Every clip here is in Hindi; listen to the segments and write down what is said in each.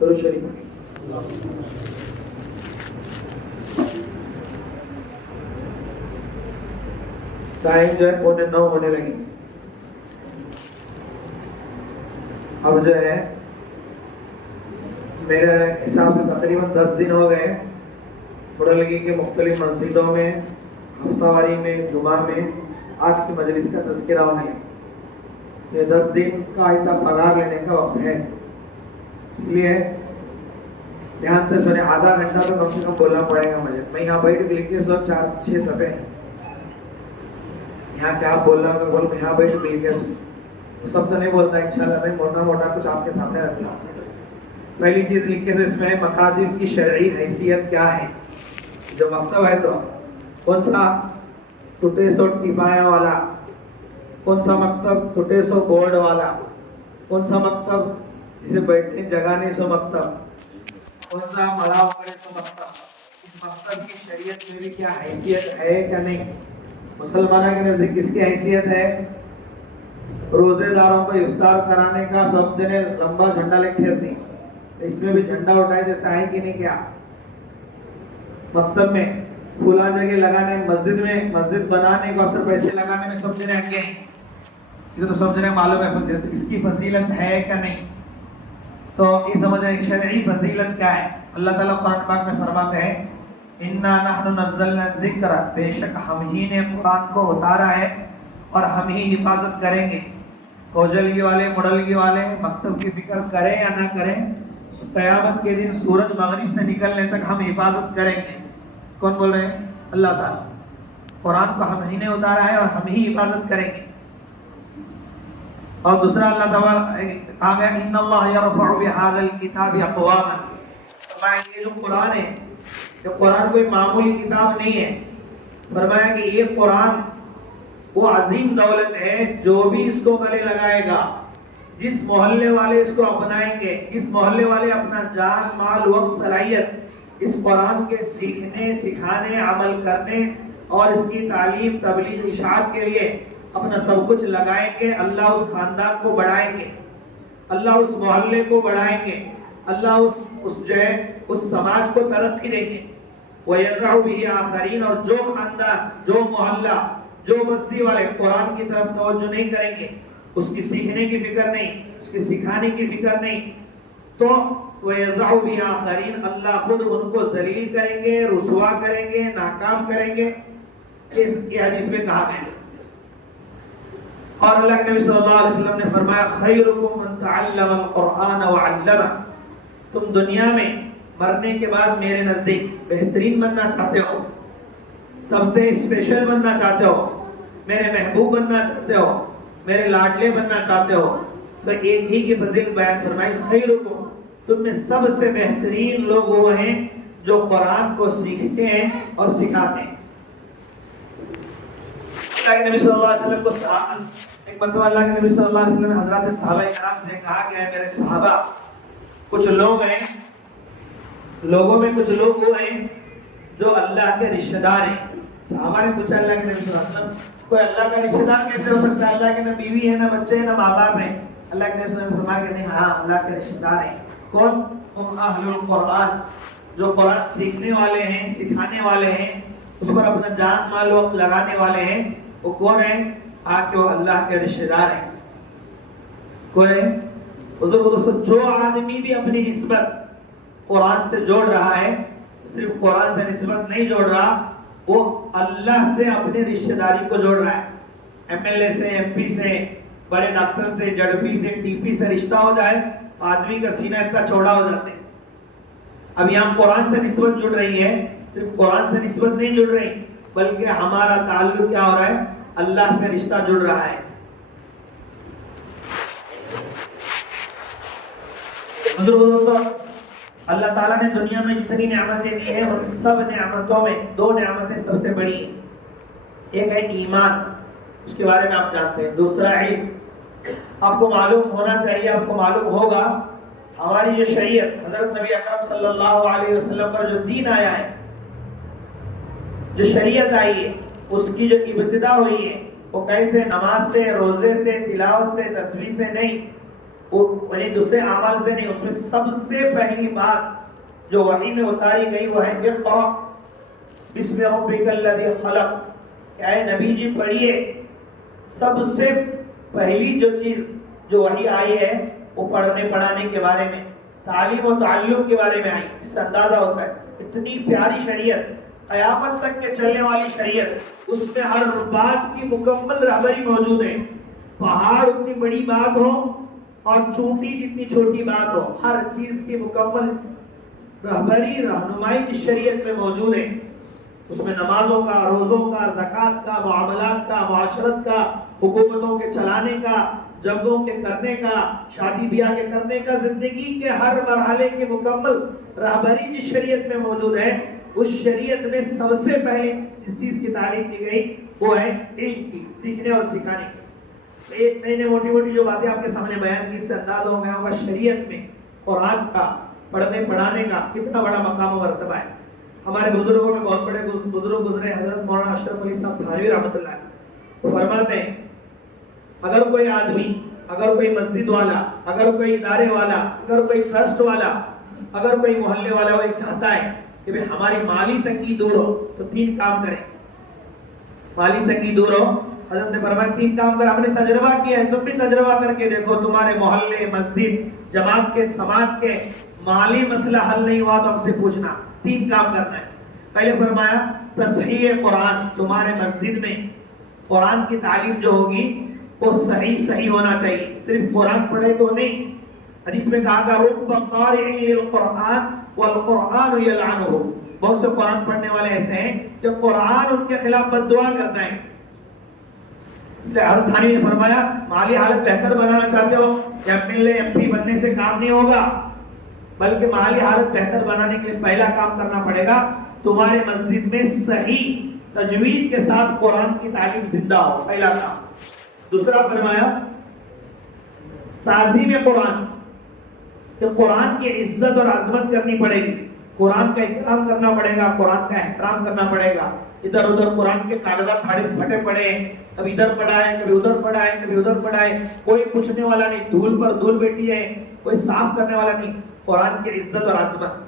दुरूद शरीफ। टाइम जो है 8:45 होने लगी। अब जो है मेरे हिसाब से तकरीबन 10 दिन हो गए बुरलगी के मुख्तलिफ मस्जिदों में, हफ्तावारी में, जुमा में आज की मजलिस का तज़किरा होने। ये 10 दिन का इतना पगार लेने का वक्त है, इसलिए ध्यान से सुने। आधा घंटा तो कम से कम बोलना पड़ेगा मुझे। मैं यहाँ बैठ के लिख के 4-6 सफ़े यहाँ क्या बोल रहा हूँ, बोल यहाँ बैठ के लिख के सब तो नहीं बोलता इंशाल्लाह, मैं मोटा मोटा कुछ आपके सामने रखता हूँ। पहली चीज लिख के इसमें मकादिर की शरई हैसियत क्या है। जो मकतब है तो कौन सा टूटे सो टिपाया वाला, कौन सा मकतब टूटे सो बोर्ड वाला, कौन सा मकतब जिसे बैठने जगह नहीं सो मकतब, कौन सा मरा करे सो मकतब। इस मकतब की शरीयत में भी क्या हैसियत है क्या नहीं। मुसलमानों के नजदीक किसकी हैसियत है? रोजेदारों को इफ्तार कराने का सब जने लंबा झंडा लेके थे, इसमें भी झंडा उठाए जैसा है कि नहीं। क्या मकतब में फूला जगह लगाने, मस्जिद में मस्जिद बनाने को असर पैसे लगाने में सब जने आगे हैं, ये तो सब जने मालूम है फजीलत, इसकी फजीलत है क्या नहीं। तो ये समझ शरई फजीलत क्या है। अल्लाह ताला कुरान पाक में फरमाते हैं इन्ना नहनु नज़्ज़लना ज़िक्र, बेशक हम ही ने कुरान को उतारा है और हम ही हिफाजत करेंगे। कोजलगी वाले, मुड़लगी वाले मकतब की फिक्र करें या ना करें, क़यामत के दिन सूरज मगरिब से निकलने तक हम हिफाजत करेंगे। कौन बोल रहे हैं? अल्लाह ताला। कुरान को हम ही ने उतारा है और हम ही हिफाजत करेंगे। और दूसरा अल्लाह ताला आ गया इन्नल्लाह यरफ़उ बिहाज़ल किताबि अक़वामन। ये जो कुरान है, ये कुरान कोई मामूली किताब नहीं है। फरमाया कि ये कुरान वो अजीम दौलत है, जो भी इसको गले लगाएगा, जिस मोहल्ले वाले इसको अपनाएंगे, जिस मोहल्ले वाले अपना जान माल वक्त सलाहियत इस कुरान के सीखने, सिखाने, अमल करने और इसकी तालीम, तबलीग, इशाअत के लिए अपना सब कुछ लगाएंगे, अल्लाह उस खानदान को बढ़ाएंगे, अल्लाह उस मोहल्ले को बढ़ाएंगे, अल्लाह उस जो है उस समाज को तरक्की देंगे। वयज़अु बिही आखरीन, और जो खानदान, जो मोहल्ला, जो बस्ती वाले कुरान की तरफ तवज्जो नहीं करेंगे, उसकी सीखने की फिक्र नहीं, उसके सिखाने की फिक्र नहीं, तो वयज़अु बिही आखरीन, अल्लाह खुद उनको जलील करेंगे, रुसवा करेंगे, नाकाम करेंगे। इस हदीस में कहा गया। और अल्लाह के नबी सल्लल्लाहु अलैहि वसल्लम ने फरमाया खैरुकुम मन तअल्लमल कुरान व अल्लमा। तुम दुनिया में मरने के बाद मेरे नजदीक बेहतरीन बनना चाहते हो, सबसे स्पेशल बनना चाहते हो, मेरे महबूब बनना चाहते हो, मेरे लाडले बनना चाहते हो, तो एक ही की फजीलत बयान फरमाई खैरुकुम, तुम में सबसे बेहतरीन लोग वो हैं जो कुरान को सीखते हैं और सिखाते हैं। अल्लाह के नबी सल्लल्लाहु अलैहि वसल्लम को एक मरतबा अल्लाह के नबी सल्लल्लाहु अलैहि वसल्लम हजरत सहाबा किराम से कहा गया, मेरे सहाबा, कुछ लोग हैं, लोगों में कुछ लोग वो हैं जो अल्लाह के रिश्तेदार हैं। सहाबा ने पूछा अल्लाह के नबी सल्लल्लाहु अलैहि वसल्लम, कोई अल्लाह का रिश्तेदार कैसे हो सकता है? अल्लाह के ना बीवी है, ना बच्चे हैं, ना माँ बाप है। अल्लाह के नबी सल्लल्लाहु अलैहि वसल्लम फरमाया कि नहीं, हाँ अल्लाह के रिश्तेदार हैं। कौन? हम अहलुल कुरान, जो कुरान सीखने वाले हैं, सिखाने वाले हैं, उस पर अपना जान माल वक्त लगाने वाले हैं। वो कौन है? आके वो अल्लाह के रिश्तेदार हैं। कौन है? दोस्तों, जो आदमी भी अपनी निस्बत कुरान से जोड़ रहा है, सिर्फ कुरान से निस्बत नहीं जोड़ रहा, वो अल्लाह से अपनी रिश्तेदारी को जोड़ रहा है। एमएलए से, एमपी से, बड़े डॉक्टर से, जड़पी से, टीपी से रिश्ता हो जाए, आदमी का सीना इतना चौड़ा हो जाते हैं। अब यहाँ कुरान से निस्बत जुड़ रही है, सिर्फ कुरान से निस्बत नहीं जुड़ रही, बल्कि हमारा ताल्लुक क्या हो रहा है? अल्लाह से रिश्ता जुड़ रहा है। दोस्तों, अल्लाह ताला ने दुनिया में जितनी नेमतें दी हैं उन सब नेमतों में दो नेमतें सबसे बड़ी हैं। एक है ईमान, उसके बारे में आप जानते हैं। दूसरा है इल्म। आपको मालूम होना चाहिए, आपको मालूम होगा हमारी जो शरीयत हजरत नबी अकरम सल्लल्लाहु अलैहि वसल्लम पर जो दीन आया है, जो शरीयत आई है, उसकी जो इब्तिदा हुई है वो कैसे? नमाज से, रोजे से, तिलावत से, तस्बीह से नहीं, वो दूसरे अमाल से नहीं। उसमें सबसे पहली बात जो वही में उतारी गई वो है इक़रा बिस्मि रब्बिकल लज़ी खलक़। क्या है नबी जी पढ़िए। सबसे पहली जो चीज जो वही आई है वो पढ़ने पढ़ाने के बारे में, तालीम और ताल्लुम के बारे में आई। इससे अंदाजा होता है इतनी प्यारी शरीयत, क़यामत तक के चलने वाली शरीयत, उसमें हर बात की मुकम्मल रहबरी मौजूद है। पहाड़ उतनी बड़ी बात हो और चोटी जितनी छोटी बात हो, हर चीज की मुकम्मल रहबरी रहनुमाई इस शरीयत में मौजूद है। उसमें नमाजों का, रोजों का, ज़कात का, मामलात का, मुआशरत का, हुकूमतों के चलाने का, जगहों के करने का, शादी ब्याह के करने का, जिंदगी के हर मरहले की मुकम्मल रहबरी जिस शरीयत में मौजूद है, उस शरीयत में सबसे पहले जिस चीज की तारीफ की गई वो है इल्म की, सीखने और सिखाने की। मैंने मोटी मोटी जो बातें आपके सामने बयान की, इससे अंदाजा हो गया होगा शरीयत में कुरान का पढ़ने पढ़ाने का कितना बड़ा मकाम और मर्तबा है। हमारे बुजुर्गों में बहुत बड़े बुजुर्ग गुजरे, हजरत मौलाना अशरफ अली साहब थानवी रहमतुल्लाह अलैह, फरमाते हैं अगर कोई आदमी, अगर कोई मस्जिद वाला, अगर कोई इदारे वाला, अगर कोई ट्रस्ट वाला, अगर कोई मोहल्ले वाला वो चाहता है कि भाई हमारी माली तंगी दूर हो तो 3 काम करें। माली तंगी दूर हो, हजरत ने फरमाया 3 काम कर। आपने तजर्बा किया है, तुम भी तजर्बा करके देखो, तुम्हारे मोहल्ले, मस्जिद, जमात के, समाज के माली मसला हल नहीं हुआ तो हमसे पूछना। 3 काम करना है। पहले फरमाया तस्हीह कुरान, तुम्हारे मस्जिद में कुरान की तालीम जो होगी वो सही होना चाहिए, सिर्फ कुरान पढ़े तो नहीं। हदीस में कहा गया रुब्ब क़ारिइन लिल कुरान वल कुरान यलअनुहु। बहुत से कुरान पढ़ने वाले ऐसे हैं कि कुरान उनके खिलाफ बद्दुआ करते हैं। इसलिए हज़रत थानी ने फरमाया माली हालत बेहतर बनाना चाहते हो, एमएलए एमपी बनने से काम नहीं होगा, बल्कि माली हालत बेहतर बनाने के लिए पहला काम करना पड़ेगा तुम्हारे मस्जिद में सही तजवीद के साथ कुरान की तालीम जिंदा हो, पहला काम। दूसरा फरमाया ताज़ीम कुरान, तो कुरान की इज्जत और अजमत करनी पड़ेगी, कुरान का इकराम करना पड़ेगा, कुरान का एहतराम करना पड़ेगा। इधर उधर कुरान के कागजात फटे पड़े, कभी इधर पड़ा है, कभी उधर पड़ा है, कभी उधर पड़ा है, कोई पूछने वाला नहीं, धूल पर धूल बैठी है, कोई साफ करने वाला नहीं। कुरान की इज्जत और अजमत,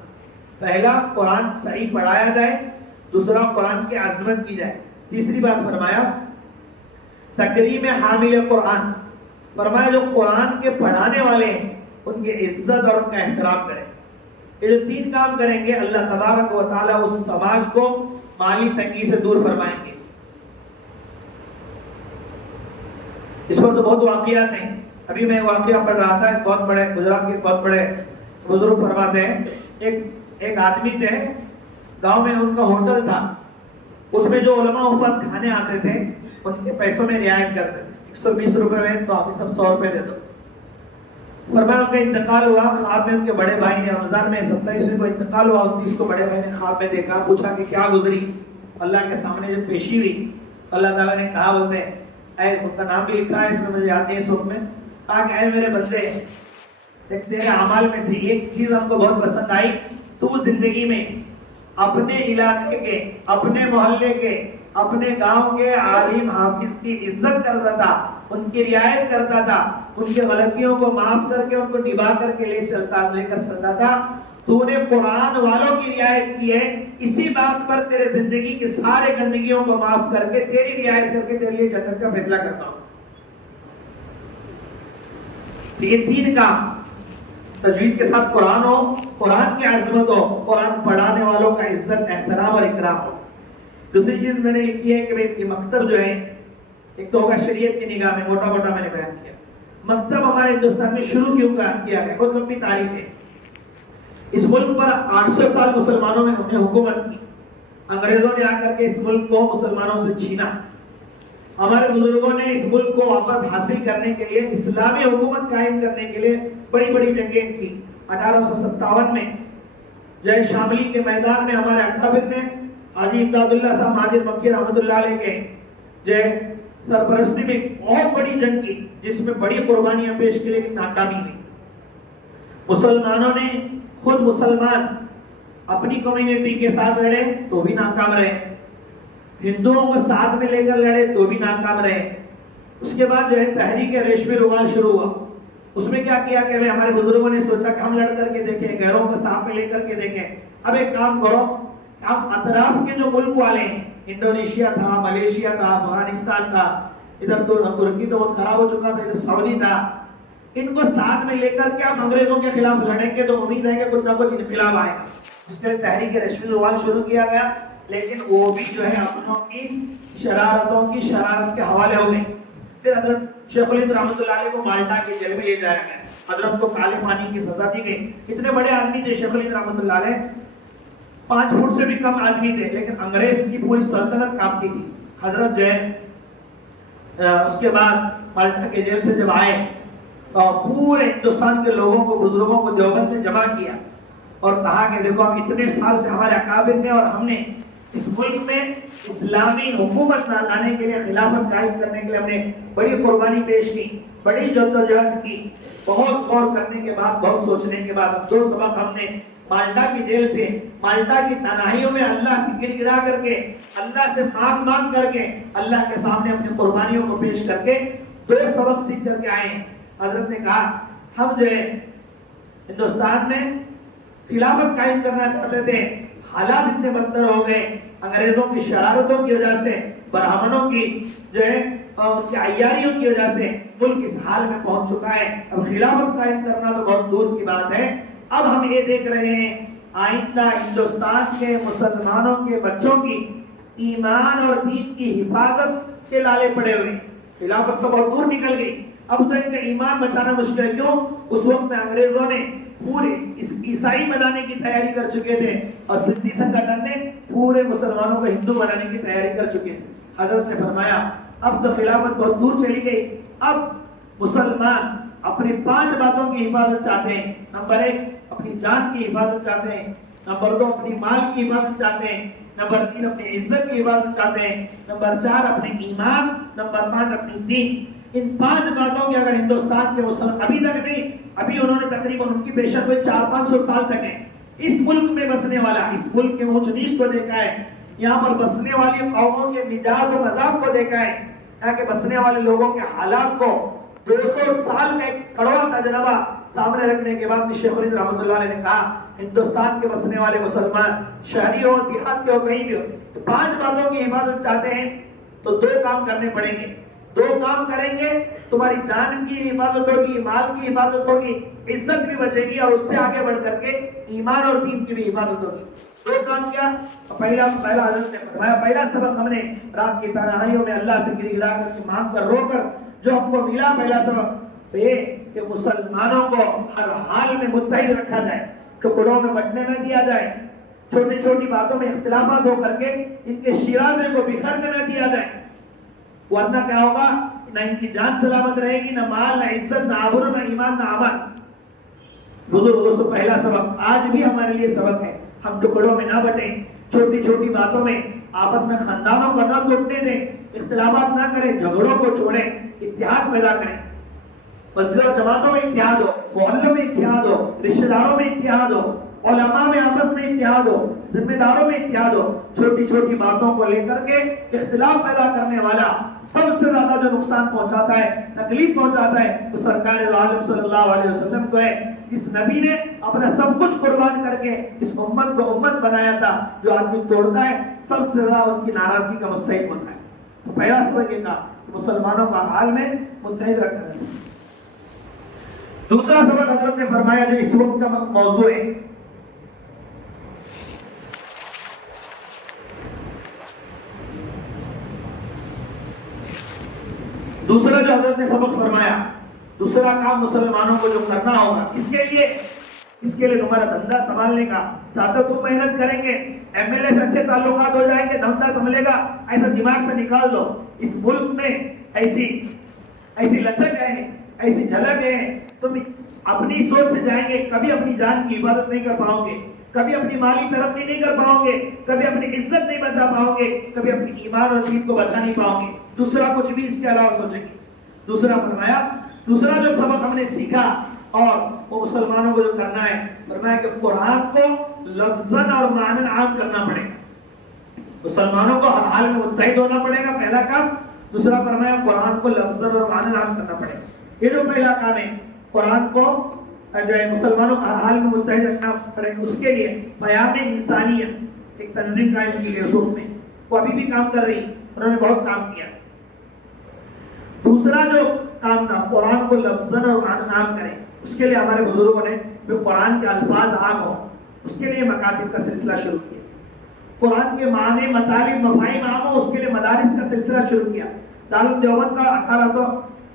पहला कुरान सही पढ़ाया जाए, दूसरा कुरान की अजमत की जाए। तीसरी बात फरमाया तकरीम हामिल कुरान, फरमाया जो कुरान के पढ़ाने वाले हैं उनकी इज्जत और उनका एहतराम करें। ये जो 3 काम करेंगे अल्लाह तबारक व तआला उस समाज को माली तंगी से दूर फरमाएंगे। इस पर तो बहुत वाकयात हैं। अभी मैं वाकया पढ़ रहा था, बहुत बड़े गुजरात के बहुत बड़े बुजुर्ग फरमाते हैं एक आदमी थे, गांव में उनका होटल था, उसमें जो उलमा उपास खाने आते थे उनके पैसों में रियायत करते थे। 120 रुपए में तो आप सब 100 रुपए दे दो। फरमाया उनका इंतकाल हुआ, ख्वाब में उनके बड़े भाई ने रमजान में 27 को इंतकाल हुआ, 29 को बड़े भाई ने ख्वाब में देखा, पूछा कि क्या गुजरी। अल्लाह के सामने जब पेशी हुई अल्लाह ताला ने कहा, बोलते हैं उनका नाम भी लिखा है इसमें, मुझे याद नहीं है सुख में, कहा कि मेरे बंदे तेरे अमाल में से एक चीज हमको बहुत पसंद आई, तू जिंदगी में अपने इलाके के, अपने मोहल्ले के, अपने गांव के आलिम हाफिज की इज्जत करता था, उनकी रियायत करता था, उनकी गलतियों को माफ करके उनको निभा करके लेकर चलता था। तूने कुरान वालों की रियायत की है, इसी बात पर तेरे जिंदगी के सारे गंदगियों को माफ करके तेरी रियायत करके तेरे लिए जन्नत का फैसला करता हूं। ये 3 काम, तजवीद के साथ कुरान हो, कुरान की अजमत हो, कुरान पढ़ाने वालों का इज्जत एहतराम और इकराम हो। दूसरी चीज मैंने लिखी है कि भाई ये मकतब जो है, एक तो होगा शरीयत की निगाह में, मोटा मोटा मैंने बयान किया। मकतब हमारे हिंदुस्तान में शुरू क्यों किया गया, बहुत लंबी तारीख है। इस मुल्क पर 800 साल मुसलमानों ने हुकूमत की, अंग्रेजों ने आकर के इस मुल्क को मुसलमानों से छीना। हमारे बुजुर्गों ने इस मुल्क को वापस हासिल करने के लिए, इस्लामी हुकूमत कायम करने के लिए बड़ी बड़ी जंगें की। 1857 में जय शामली के मैदान में हमारे अकाबिर ने हाजी इमदादुल्लाह साहब हाजिर मक्की रहमतुल्लाह अलैह के जय सरपरस्ती में बहुत बड़ी जंग की, जिसमें बड़ी कुर्बानियां पेश की, लेकिन नाकामी हुई। मुसलमानों ने खुद मुसलमान अपनी कम्युनिटी के साथ लड़े तो भी नाकाम रहे, हिंदुओं को साथ में लेकर लड़े तो भी नाकाम रहे। उसके बाद जो है तहरीक रेशमी रुमाल शुरू हुआ। उसमें क्या किया कि हमारे बुजुर्गों ने सोचा कि हम लड़ करके देखें, गैरों को साथ में लेकर के देखें। अब एक काम करो, हम अतराफ के जो मुल्क वाले हैं, इंडोनेशिया था, मलेशिया था, अफगानिस्तान था, इधर तो तुर्की तो बहुत खराब हो चुका था, इधर सऊदी था, इनको साथ में लेकर के हम अंग्रेजों के खिलाफ लड़ेंगे तो उम्मीद है कि कुछ ना कुछ इनकलाब आएगा। उसके तहरीक रेशमी रुमाल शुरू किया गया, लेकिन वो भी जो है अपनों की शरारत के हवाले हो गई। फिर हजरत शेखुल हिंद रहमतुल्लाह अलैह को माल्टा की जेल में ले जाया गया, हजरत को काले पानी की सजा दी गई। इतने बड़े आदमी थे शेखुल हिंद रहमतुल्लाह अलैह, 5 फुट से भी कम आदमी थे, लेकिन अंग्रेज की पूरी सल्तनत कांपती थी। हजरत जो है उसके बाद माल्टा के जेल से जब आए तो पूरे हिंदुस्तान के लोगों को, बुजुर्गों को देवबंद में जमा किया और कहा कि देखो हम इतने साल से हमारे अकाबिर ने और हमने इस मुल्क में इस्लामी हुकूमत लाने के लिए, खिलाफत कायम करने के लिए हमने बड़ी कुर्बानी पेश की, बड़ी जद्दोजहद की। बहुत गौर करने के बाद, बहुत सोचने के बाद 2 सबक हमने माल्टा की जेल से, माल्टा की तनाहियों में अल्लाह से गिड़गिड़ा करके, अल्लाह से मांग करके, अल्लाह के सामने अपनी कुर्बानियों को पेश करके 2 सबक सीख करके आए। हजरत ने कहा हम जो है हिंदुस्तान में खिलाफत कायम करना चाहते थे, हालात इतने बदतर हो गए अंग्रेजों की शरारतों की वजह से, ब्राह्मणों की जो है उनकी अय्यारियों की वजह से मुल्क इस हाल में पहुंच चुका है। अब खिलाफत कायम करना तो बहुत दूर की बात है। अब हम ये देख रहे हैं आइंदा हिंदुस्तान के मुसलमानों के बच्चों की ईमान और दीन की हिफाजत के लाले पड़े हुए। खिलाफत तो बहुत दूर निकल गई, अब तो इनका ईमान बचाना मुश्किल है। क्यों? उस वक्त में अंग्रेजों ने पूरे ईसाई बनाने की तैयारी कर चुके थे और सिंधी संगठन ने पूरे मुसलमानों को हिंदू बनाने की तैयारी कर चुके थे। हजरत ने फरमाया अब तो खिलाफत बहुत दूर चली गई, अब मुसलमान अपनी 5 बातों की हिफाजत चाहते हैं। नंबर 1 अपनी जान की हिफाजत चाहते हैं, नंबर 2 अपनी माल की हिफाजत चाहते हैं, नंबर 3 अपनी इज्जत की हिफाजत चाहते हैं, नंबर 4 अपने ईमान, नंबर 5 अपनी दीन। इन 5 बातों की अगर हिंदुस्तान के मुसलमान अभी तक नहीं, अभी उन्होंने तकरीबन उनकी पेशक हुई 400-500 साल तक है, इस मुल्क में बसने वाला, इस मुल्क के ऊंच नीच को देखा है, यहाँ पर बसने वाली कौमों के मिजाज और मजाक को देखा है, यहाँ के बसने वाले लोगों के हालात को 200 साल का एक कड़वा तजर्बा सामने रखने के बाद शेखुल हिंद रहमतुल्लाह अलैह ने कहा हिंदुस्तान के बसने वाले मुसलमान शहरी हो, देहात के हो, कहीं भी हो, तो 5 बातों की हिफाजत चाहते हैं तो 2 काम करने पड़ेंगे। 2 काम करेंगे, तुम्हारी जान की हिफाजत होगी, माल की हिफाजत होगी, इज्जत भी बचेगी और उससे आगे बढ़ करके ईमान और दीन की भी हिफाजत होगी। 2 काम क्या? पहला हजरत ने फरमाया, पहला सबक हमने रात की तन्हाइयों में अल्लाह से गिड़गिड़ा करके मांग कर रोकर जो हमको मिला, पहला सबक तो ये कि मुसलमानों को हर हाल में मुत्तहिद रखा जाए, टुकड़ों में बंटने न दिया जाए, छोटी छोटी बातों में इख्तिलाफात हो करके इनके शिराजे को बिखरने न दिया जाए, वरना क्या होगा, ना इनकी जान सलामत रहेगी, ना माल, ना इज्जत, ना आबरू, ना ईमान, ना अमल। दोस्तों पहला सबक आज भी हमारे लिए सबक है, हम टुकड़ों में ना बटे, छोटी छोटी बातों में आपस में खानदानों को न टूटने दें, इख्तिलाफात ना करें, झगड़ों को छोड़ें, इत्तेहाद पैदा करें। मस्जिद और जमातों में इत्तेहाद हो, मोहल्लों में इत्तेहाद हो, रिश्तेदारों में इत्तेहाद हो, उलमा में आपस में इत्तेहाद हो, जिम्मेदारों में इत्तेहाद हो। छोटी छोटी बातों को लेकर के इख्तिलाफ पैदा करने वाला सबसे ज्यादा जो नुकसान पहुंचाता है, तकलीफ पहुंचाता है, वो सरकार दो आलम सल्लल्लाहु अलैहि वसल्लम को है। इस नबी ने अपना सब कुछ कुर्बान करके इस उम्मत को उम्मत बनाया था। जो आदमी तोड़ता है सबसे ज्यादा उनकी नाराजगी का मुस्तहिक होता है। तो पहला सबक ये था मुसलमानों का हाल में मुत्तहिद रखना है। दूसरा सबक हजरत ने फरमाया जो इस वक्त का मौजू है, दूसरा जो हजरत ने सबक फरमाया, दूसरा काम मुसलमानों को जो करना होगा, इसके लिए तुम्हारा धंधा संभालने का चाहते हो, तुम मेहनत करेंगे, एमएलए से अच्छे ताल्लुकात हो जाएंगे, धंधा संभलेगा, ऐसा दिमाग से निकाल दो। इस मुल्क में ऐसी लचक है, ऐसी झलक है, तुम अपनी सोच से जाएंगे, कभी अपनी जान की हिफाजत नहीं कर पाओगे। कभी अपनी माली तरक्की नहीं कर पाओगे, कभी अपनी इज्जत नहीं बचा पाओगे, कभी अपनी ईमान और दीन को बचा नहीं पाओगे। दूसरा कुछ भी इसके अलावा सोचेंगे। दूसरा फरमाया, दूसरा जो सबक हमने सीखा और वो मुसलमानों को जो करना है, फरमाया कि कुरान को लफ्ज़न और मानन आम करना पड़ेगा। मुसलमानों को हर हाल में मुत्तहिद होना पड़ेगा, पहला काम। दूसरा फरमाया कुरान को लफ्ज़न और मानन आम करना पड़ेगा। ये जो पहला काम है, कुरान को जो है मुसलमानों को हर हाल में मुत्तहिद रखना पड़ेगा। उसके लिए बयान इंसानियत एक तंजीम कायम की है सूरत में, वो अभी भी काम कर रही, उन्होंने बहुत काम किया। दूसरा जो काम था, कुरान को लफ्ज़न और मानन आम करें, उसके लिए हमारे बुजुर्गों ने जो कुरान के अल्फाज आम हो, उसके लिए मकातिब का सिलसिला शुरू किया। कुरान के माने मतालिब मफाहिम आम हो, उसके लिए मदारिस का सिलसिला शुरू किया। दारुल देवबंद का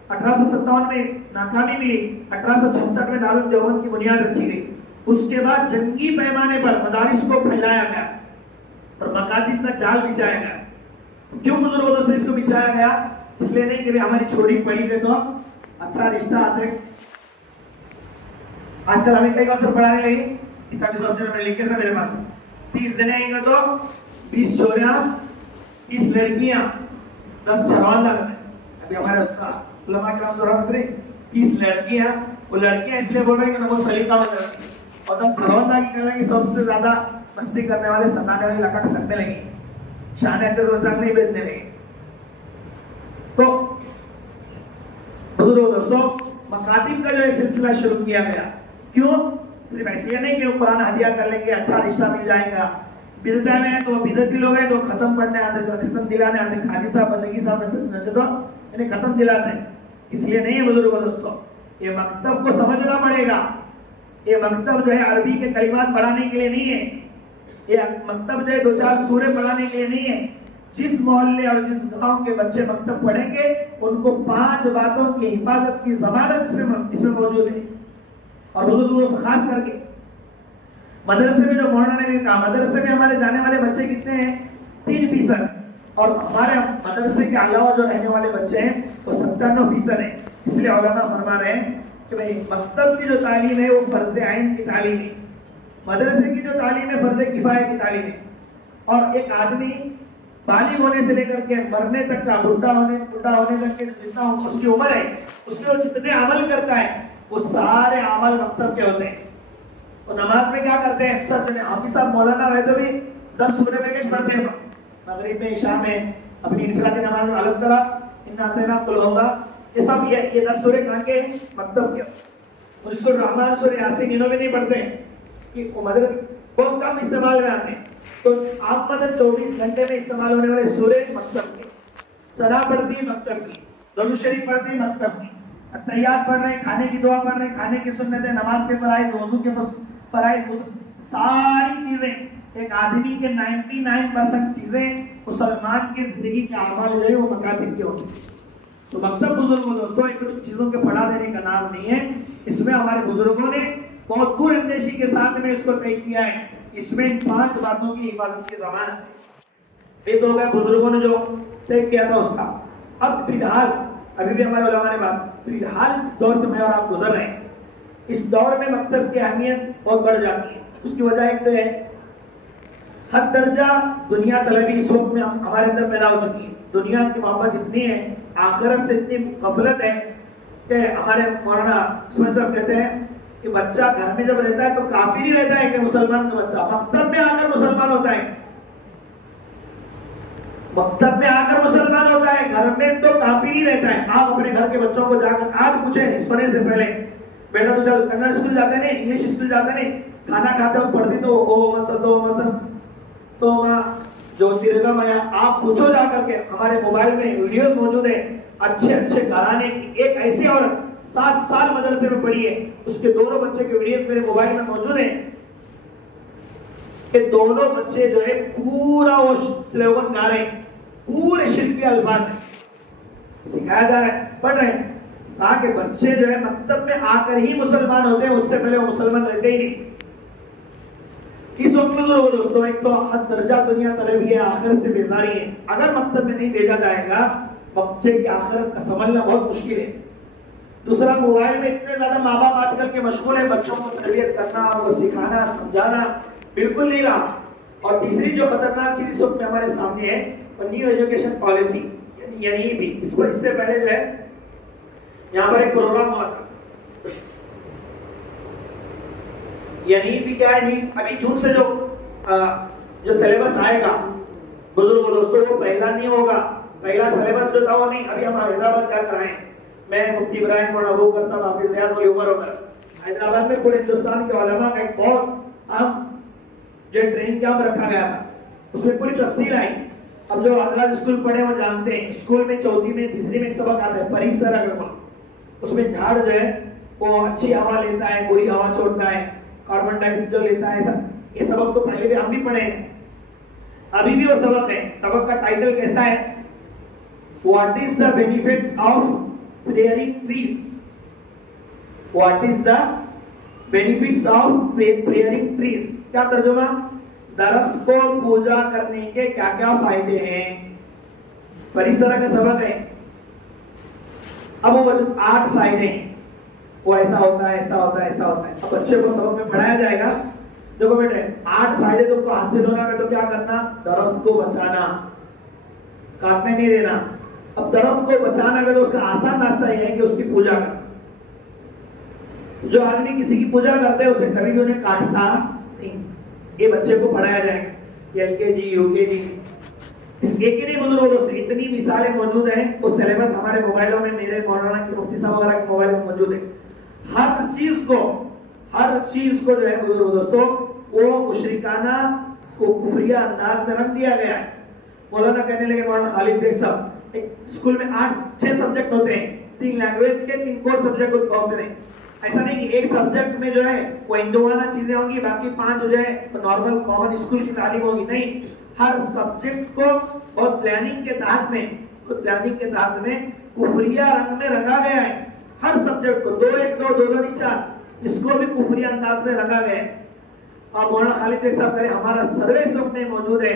1857 में नाकामी मिली, 1866 में दारुल देवबंद की बुनियाद रखी गई। उसके बाद जंगी पैमाने पर मदारिस को फैलाया गया और मकातिब का जाल बिछाया गया। क्यों बुजुर्गों से इसको बिछाया गया? इसलिए नहीं कि हमारी छोरी पढ़ी थे तो अच्छा रिश्ता आते। आजकल हमें कई अवसर पढ़ाने लगी, किताबी सब्जेक्ट में लिखे थे मेरे पास 30 जने आएंगे तो 20 छोरियां, 20 लड़कियां, 10 छरवान लगते। अभी हमारे उसका उलमा किराम सुरात करे 20 लड़कियां, वो लड़कियां इसलिए बोल रहे हैं कि वो सलीका में लड़की, और 10 छरवान की कह रहे हैं कि सबसे ज्यादा मस्ती करने वाले, सताने वाले लड़का सकने लगी, शान अच्छे से बच्चा नहीं बेचने लगे। तो दोस्तों मकातिब का जो है सिलसिला शुरू किया गया। क्यों? सिर्फ ऐसे नहीं कि कुरान हदिया कर लेंगे, अच्छा रिश्ता मिल जाएगा। बिदता में तो बिदती लोग हैं तो खत्म पढ़ने आते, तो खत्म दिलाने आते, खाजी साहब बंदगी साहब तो इन्हें खत्म दिलाते हैं। इसलिए नहीं है बुजुर्गों दोस्तों, ये मकतब को समझना पड़ेगा। ये मकतब जो है अरबी के कलिमात पढ़ाने के लिए नहीं है, ये मकतब जो है 2-4 सूरे पढ़ाने के लिए नहीं है। जिस मोहल्ले और जिस गांव के बच्चे मकतब पढ़ेंगे उनको 5 बातों की हिफाजत की जमानत इसमें मौजूद है। और बुजुर्गों खास करके मदरसे में जो मौलाना ने कहा, मदरसे में हमारे जाने वाले बच्चे कितने हैं? 3%, और हमारे मदरसे के अलावा जो रहने वाले बच्चे हैं वो 97% है। इसलिए उलमा फरमा रहे हैं कि भाई मकतब की जो तालीम है वो फर्ज आइन की तालीम है, मदरसे की जो तालीम है फर्ज किफाया की तालीम है। और एक आदमी बालिग होने से लेकर के मरने तक का, बुढ़ा होने तक के जितना उसकी उम्र है, उसमें वो जितने अमल करता है वो सारे अमल मकतब के होते हैं। और नमाज में क्या करते हैं? अक्सर जने हाफिज साहब मौलाना रहे तो भी 10 सूरह में पढ़ते हैं, मगरिब में, इशा में, अपनी इनफरादी नमाज में अलग तला इन्ना अतना कुल होगा, ये सब ये 10 सूरह कहां के मकतब के। और सूरह रहमान, सूरह यासीन इन्हों में नहीं पढ़ते कि वो मदरसे बहुत कम इस्तेमाल में आते हैं। तो आप मतलब 24 घंटे में इस्तेमाल होने वाले सूरह मकतब के, सना पढ़ती मकतब की, दरूद शरीफ पढ़ती मकतब की, तैयार पढ़ रहे, खाने की दुआ पढ़ रहे, खाने की सुन्नतें, नमाज के फराइज, वजू के फराइज, सारी चीजें एक आदमी के 99% चीजें मुसलमान की जिंदगी के अमाल जो है वो मकातिब के होते हैं। तो मकसद बुजुर्गों दोस्तों कुछ चीजों के पढ़ा देने का नाम नहीं है, इसमें हमारे बुजुर्गों ने बहुत दूर अंदेशी के साथ में इसको तय किया है। इसमें 5 बातों की हिफाजत की जमानत है। ये तो हो गया बुजुर्गों ने जो तय किया था उसका। अब फिलहाल अभी भी हमारे उलमा ने बात, फिलहाल जिस दौर से मैं और आप गुजर रहे हैं, इस दौर में मकतब की अहमियत बहुत बढ़ जाती है। उसकी वजह एक तो है हद दर्जा दुनिया तलबी इस वक्त में हमारे अंदर पैदा हो चुकी है। दुनिया की मोहब्बत इतनी है, आखिरत से इतनी गफलत है कि हमारे मौलाना उस्मान साहब कहते हैं कि बच्चा घर में जब रहता है तो काफी नहीं रहता है कि मुसलमान का बच्चा मकतब में आकर मुसलमान होता है, मकतब में आकर मुसलमान होता है, घर में तो काफी नहीं रहता है। आप अपने घर के बच्चों को जाकर आज पूछे सोने से पहले, बेटा तो चल कन्नड़ स्कूल जाते नहीं, इंग्लिश स्कूल जाते नहीं, खाना खाते हो पढ़ती तो ओ मसल तो माँ जो तिरगा माया, आप पूछो जाकर के, हमारे मोबाइल में वीडियोस मौजूद है अच्छे अच्छे घराने की। एक ऐसी औरत 7 साल मदरसे में पढ़ी है, उसके दोनों बच्चे के वीडियोस मेरे मोबाइल में मौजूद है कि दोनों बच्चे जो है पूरा वो स्लोगन गा रहे हैं, पूरे शिरकी अल्फाज सिखाया जा रहा है, पढ़ रहे हैं, ताकि बच्चे जो है मकतब में आकर ही मुसलमान होते हैं, उससे पहले वो मुसलमान रहते ही नहीं। इस वक्त दोस्तों एक तो हद दर्जा दुनिया तलबी है, आखिरत से बेजारी है। अगर मकतब में नहीं भेजा जाएगा बच्चे की आखिरत का समझना बहुत मुश्किल है। दूसरा, मोबाइल में इतने ज्यादा माँ बाप आजकल के मशगूल है बच्चों को तरबियत करना, उनको सिखाना, समझाना, बिल्कुल नहीं रहा। और तीसरी जो खतरनाक चीज इस वक्त हमारे सामने है वो न्यू एजुकेशन पॉलिसी यानी भी इससे पहले जो है यहाँ पर एक प्रोग्राम हुआ था, यानी भी क्या है नहीं, अभी जून से जो सिलेबस आएगा बुजुर्गों दोस्तों वो पहला नहीं होगा। पहला सिलेबस जो था वो नहीं, अभी हम हैदराबाद जाकर आए, मैं मुफ्ती इब्राहिम और अबू बकर साहब हाफिज रियाज और उमर होकर हैदराबाद में पूरे हिंदुस्तान के उलमा का एक बहुत अहम जो ट्रेनिंग कैंप रखा गया था, उसमें पूरी तफसील आई। अब जो हजरत स्कूल पढ़े वो जानते हैं, स्कूल में चौथी में तीसरी में एक सबक आता है परिसर अगरवा, उसमें झाड़ जो है वो अच्छी हवा लेता है, बुरी हवा छोड़ता है, कार्बन डाइऑक्साइड जो लेता है, ये सबक तो पहले भी हम भी पढ़े हैं, अभी भी वो सबक है। सबक का टाइटल कैसा है, what is the benefits of praying trees, what is the benefits of praying trees, क्या तर्जुमा, दरख्त को पूजा करने के क्या क्या फायदे हैं, परिसर का सबक है। अब वो बच्चों 8 फायदे हैं, वो ऐसा होता है ऐसा होता है ऐसा होता है। अब बच्चे को सबक में पढ़ाया जाएगा, देखो बेटे 8 फायदे तुमको हासिल होना है तो क्या करना, दरख्त को बचाना, काटने नहीं देना। अब दरख्त को बचाना अगर तो उसका आसान रास्ता यह है कि उसकी पूजा कर, जो आदमी किसी की पूजा करते हैं उसे कभी भी उन्हें काटता नहीं, ये बच्चे को पढ़ाया जाएगा एलकेजी यूकेजी। इस एक ही नहीं बुजुर्गों से इतनी मिसालें मौजूद हैं, वो सिलेबस हमारे मोबाइलों में, मेरे मौलाना की मुफ्ती साहब वगैरह के मोबाइल में मौजूद है। हर चीज को जो है बुजुर्गों दोस्तों वो मुशरिकाना को कुफरिया अंदाज में रख दिया गया है। मौलाना कहने लगे, मौलाना खालिद बेग साहब, एक स्कूल में 8-6 सब्जेक्ट होते हैं, 3 लैंग्वेज के 3 कोर सब्जेक्ट होते हैं। ऐसा नहीं कि एक सब्जेक्ट में जो है वो हिंदुवाना चीजें होंगी, बाकी 5 जो है तो नॉर्मल कॉमन स्कूल की तालीम होगी, नहीं, हर सब्जेक्ट को बहुत प्लानिंग के तहत में कुफरिया रंग में रंगा गया है। हर सब्जेक्ट को 2-1-2 2-2 4 इसको भी कुफरिया अंदाज में रंगा गया है। और मौलाना खालिद बेग साहब करें, हमारा सर्वे इस वक्त में मौजूद है,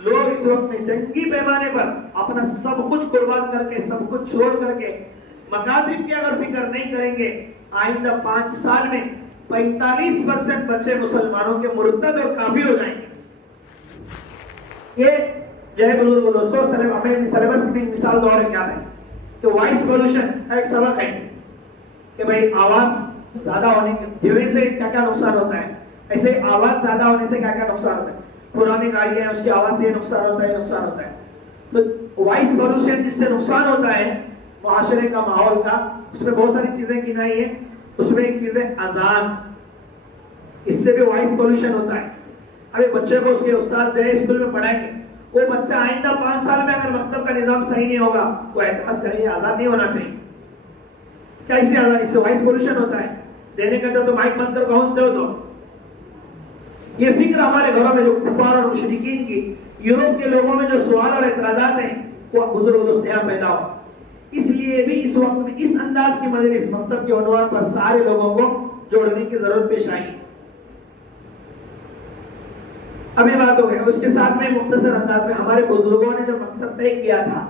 लोग इस वक्त में जंगी पैमाने पर अपना सब कुछ कुर्बान करके, सब कुछ छोड़ करके मकासद की अगर फिक्र नहीं करेंगे, आइंदा 5 साल में 45% बच्चे मुसलमानों के मुर्तद और काफिर हो जाएंगे। ये जय बुजुर्गों दोस्तों सिलेबस की मिसाल दौर क्या है कि वॉइस पोल्यूशन का एक सबक है कि भाई आवाज ज्यादा होने के से क्या क्या नुकसान होता है, ऐसे आवाज ज्यादा होने से क्या क्या नुकसान होता है। पुरानी गाड़ियां हैं उसकी आवाज से नुकसान होता है। तो वॉइस पोल्यूशन जिससे नुकसान होता है मुआशरे का, माहौल का, उसमें बहुत सारी चीजें गिनाई है। उसमें एक चीज है अजान, इससे भी वॉइस पोल्यूशन होता है। अरे बच्चे को उसके उस्ताद जो है स्कूल में पढ़ाएंगे, वो बच्चा आइंदा 5 साल में अगर मकतब का निजाम सही नहीं होगा वो एहसास करेंगे आजाद नहीं होना चाहिए। क्या इससे आजाद, इससे वॉइस पोल्यूशन होता है। देने का जब तो माइक बंद कर पहुंचते हो तो ये फिक्र हमारे घरों में जो कुफार और मुशरिकीन की, यूरोप के लोगों में जो सवाल और एतराजात हैं वो बुजुर्ग दोस्त यहाँ पैदा हो। इसलिए भी इस वक्त में इस अंदाज की मजलिस मकतब के उन्वान पर सारे लोगों को जोड़ने की जरूरत पेश आई। अभी बात हो गई, उसके साथ में मुख्तसर अंदाज में हमारे बुजुर्गों ने जब मकतब तय किया था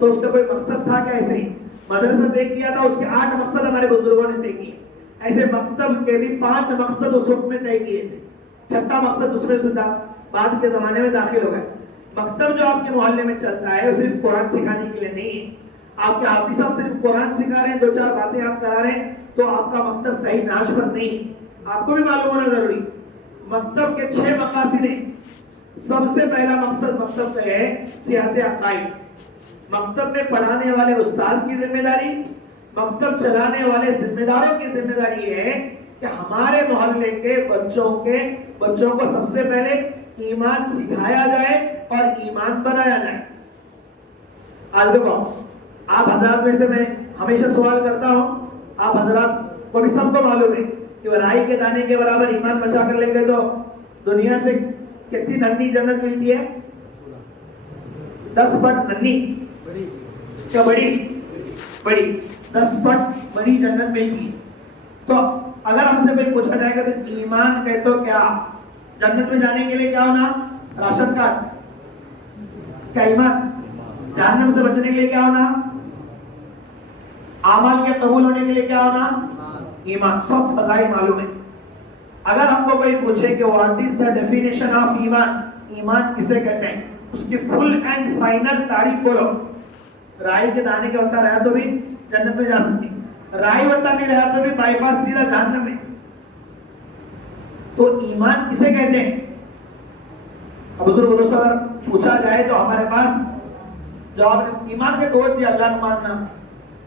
तो उसका कोई मकसद था क्या, ऐसे ही मदरसा तय किया था, उसके 8 मकसद हमारे बुजुर्गों ने तय किए। ऐसे मकतब के भी 5 मकसद उस वक्त में तय किए थे, 6ठा मकसद उसमें सुधा बाद के जमाने में दाखिल हो गए। मकतब जो आपके मोहल्ले में चलता है वो सिर्फ कुरान सिखाने के लिए नहीं है। आपके हाफिज साहब सिर्फ कुरान सिखा रहे हैं, 2-4 बातें आप करा रहे हैं तो आपका मकतब सही नाश पर नहीं। आपको भी मालूम होना जरूरी, मकतब के 6 मकासद हैं। सबसे पहला मकसद मकतब का है सियाहत अकाइद। मकतब में पढ़ाने वाले उस्ताद की जिम्मेदारी, मकतब चलाने वाले जिम्मेदारों की जिम्मेदारी है कि हमारे मोहल्ले के बच्चों को सबसे पहले ईमान सिखाया जाए और ईमान बनाया जाए। आज देखो, आप हजरात में से मैं हमेशा सवाल करता हूं, आप हजरात को भी सबको मालूम है कि राई के दाने के बराबर ईमान बचा कर लेंगे तो दुनिया से कितनी नन्ही जन्नत मिलती है, 10 फट नन्ही क्या बड़ी 10 फट बड़ी जन्नत मिलती है। तो अगर हमसे कोई पूछा जाएगा तो ईमान कहते हो क्या, जन्नत में जाने के लिए क्या होना, राशन कार्ड, क्या ईमान, जहन्नम से बचने के लिए क्या होना, आमाल के कबूल होने के लिए क्या होना, ईमान। सब फजाइल मालूम है। अगर हमको कोई पूछे कि what is the definition of ईमान, ईमान किसे कहते हैं, उसकी फुल एंड फाइनल तारीफ बोलो। राई के दाने के होता रहा तो भी जन्नत में जा सकती, राई होता नहीं रहा तो भी बाईपास सीधा जहन्नम में। तो ईमान किसे कहते हैं? अब बुजुर्ग दोस्तों अगर पूछा जाए तो हमारे पास जवाब, ईमान के दो चीज, अल्लाह को मानना,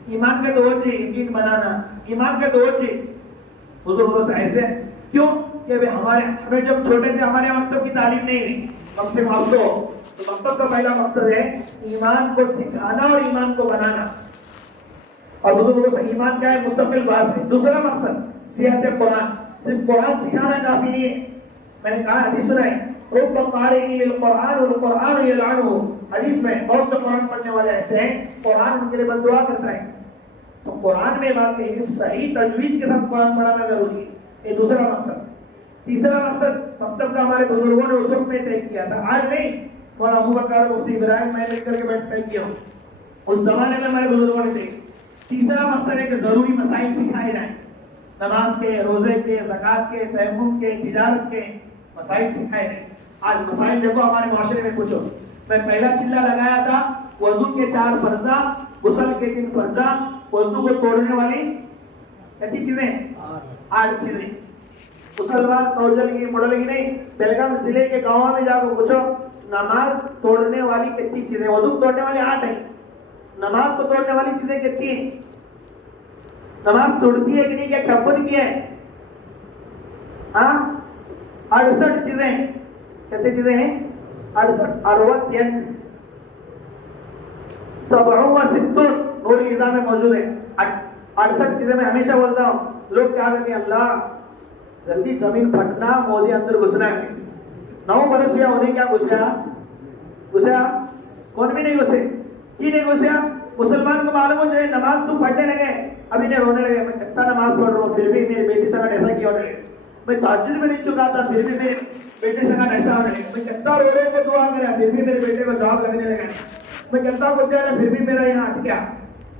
ईमान के दो चीज यकीन बनाना, ईमान के दो चीज। बुजुर्ग दोस्तों ऐसे क्यों कि वे हमें जब छोटे थे हमारे मकतब की तालीम नहीं हुई, कम से कम तो मकतब का पहला मकसद है ईमान को सिखाना और ईमान को बनाना। और बुजुर्गों से ईमान क्या है, मुस्तकिल बात है। दूसरा मकसद सिहत कुरान, सिर्फ कुरान सिखाना काफी नहीं है। मैंने कहा हदीस सुना है, हदीस में बहुत से कुरान पढ़ने वाले ऐसे हैं कुरान उनके लिए बद्दुआ करता है। तो कुरान में बात है कि सही तजवीद के साथ कुरान पढ़ाना जरूरी है, ये दूसरा मकसद। तीसरा मकसद मतलब का हमारे बुजुर्गों ने उस वक्त में तय किया था, आज नहीं, मौलाना अबू बकर मुफ्ती इब्राहिम मैं लेकर के बैठ तय किया हूँ, उस जमाने में हमारे बुजुर्गों ने तय। तीसरा मकसद है कि जरूरी मसाइल सिखाए जाए, नमाज के, रोजे के, ज़कात के, तयम्मुम के, तिजारत के मसाइल सिखाए जाए। आज मसाइल देखो हमारे माशरे में, पूछो मैं पहला चिल्ला लगाया था वजू के 4 फर्जा, गुस्ल के 3 फर्जा, वजू को तोड़ने वाली कितनी चीजें, 8 चीजें। मुसलमान तोड़ने मोड़ेगी नहीं, बेलगाम जिले के गांव में जाकर पूछो नमाज तोड़ने वाली कितनी चीजें, वजू तोड़ने वाली 8 है, नमाज को तोड़ने वाली चीजें कितनी है, नमाज तोड़ती है कि नहीं, क्या ठप्पन की है, हाँ 68 चीजें, कितनी चीजें हैं 68, 68 नूर निजाम में मौजूद है 68 चीजें। मैं हमेशा बोलता हूँ लोग क्या कहते हैं, अल्लाह जल्दी जमीन फटना, मोदी अंदर घुसना है। 9 बरस या होने क्या घुसा, कौन भी नहीं घुसे, की नहीं घुसा। मुसलमान को मालूम हो जाए नमाज तुम पढ़ने लगे, अभी नहीं रोने लगे, मैं कितना नमाज पढ़ रहा हूँ फिर भी मेरी बेटी संग ऐसा किया होने लगे, मैं तहज्जुद में नहीं चुका था फिर भी मेरे बेटे संग ऐसा होने लगे, मैं कितना रो रो को दुआ करा फिर भी मेरे बेटे को जवाब लगने लगा, मैं कितना कुछ रहा फिर भी मेरा यहाँ अट गया।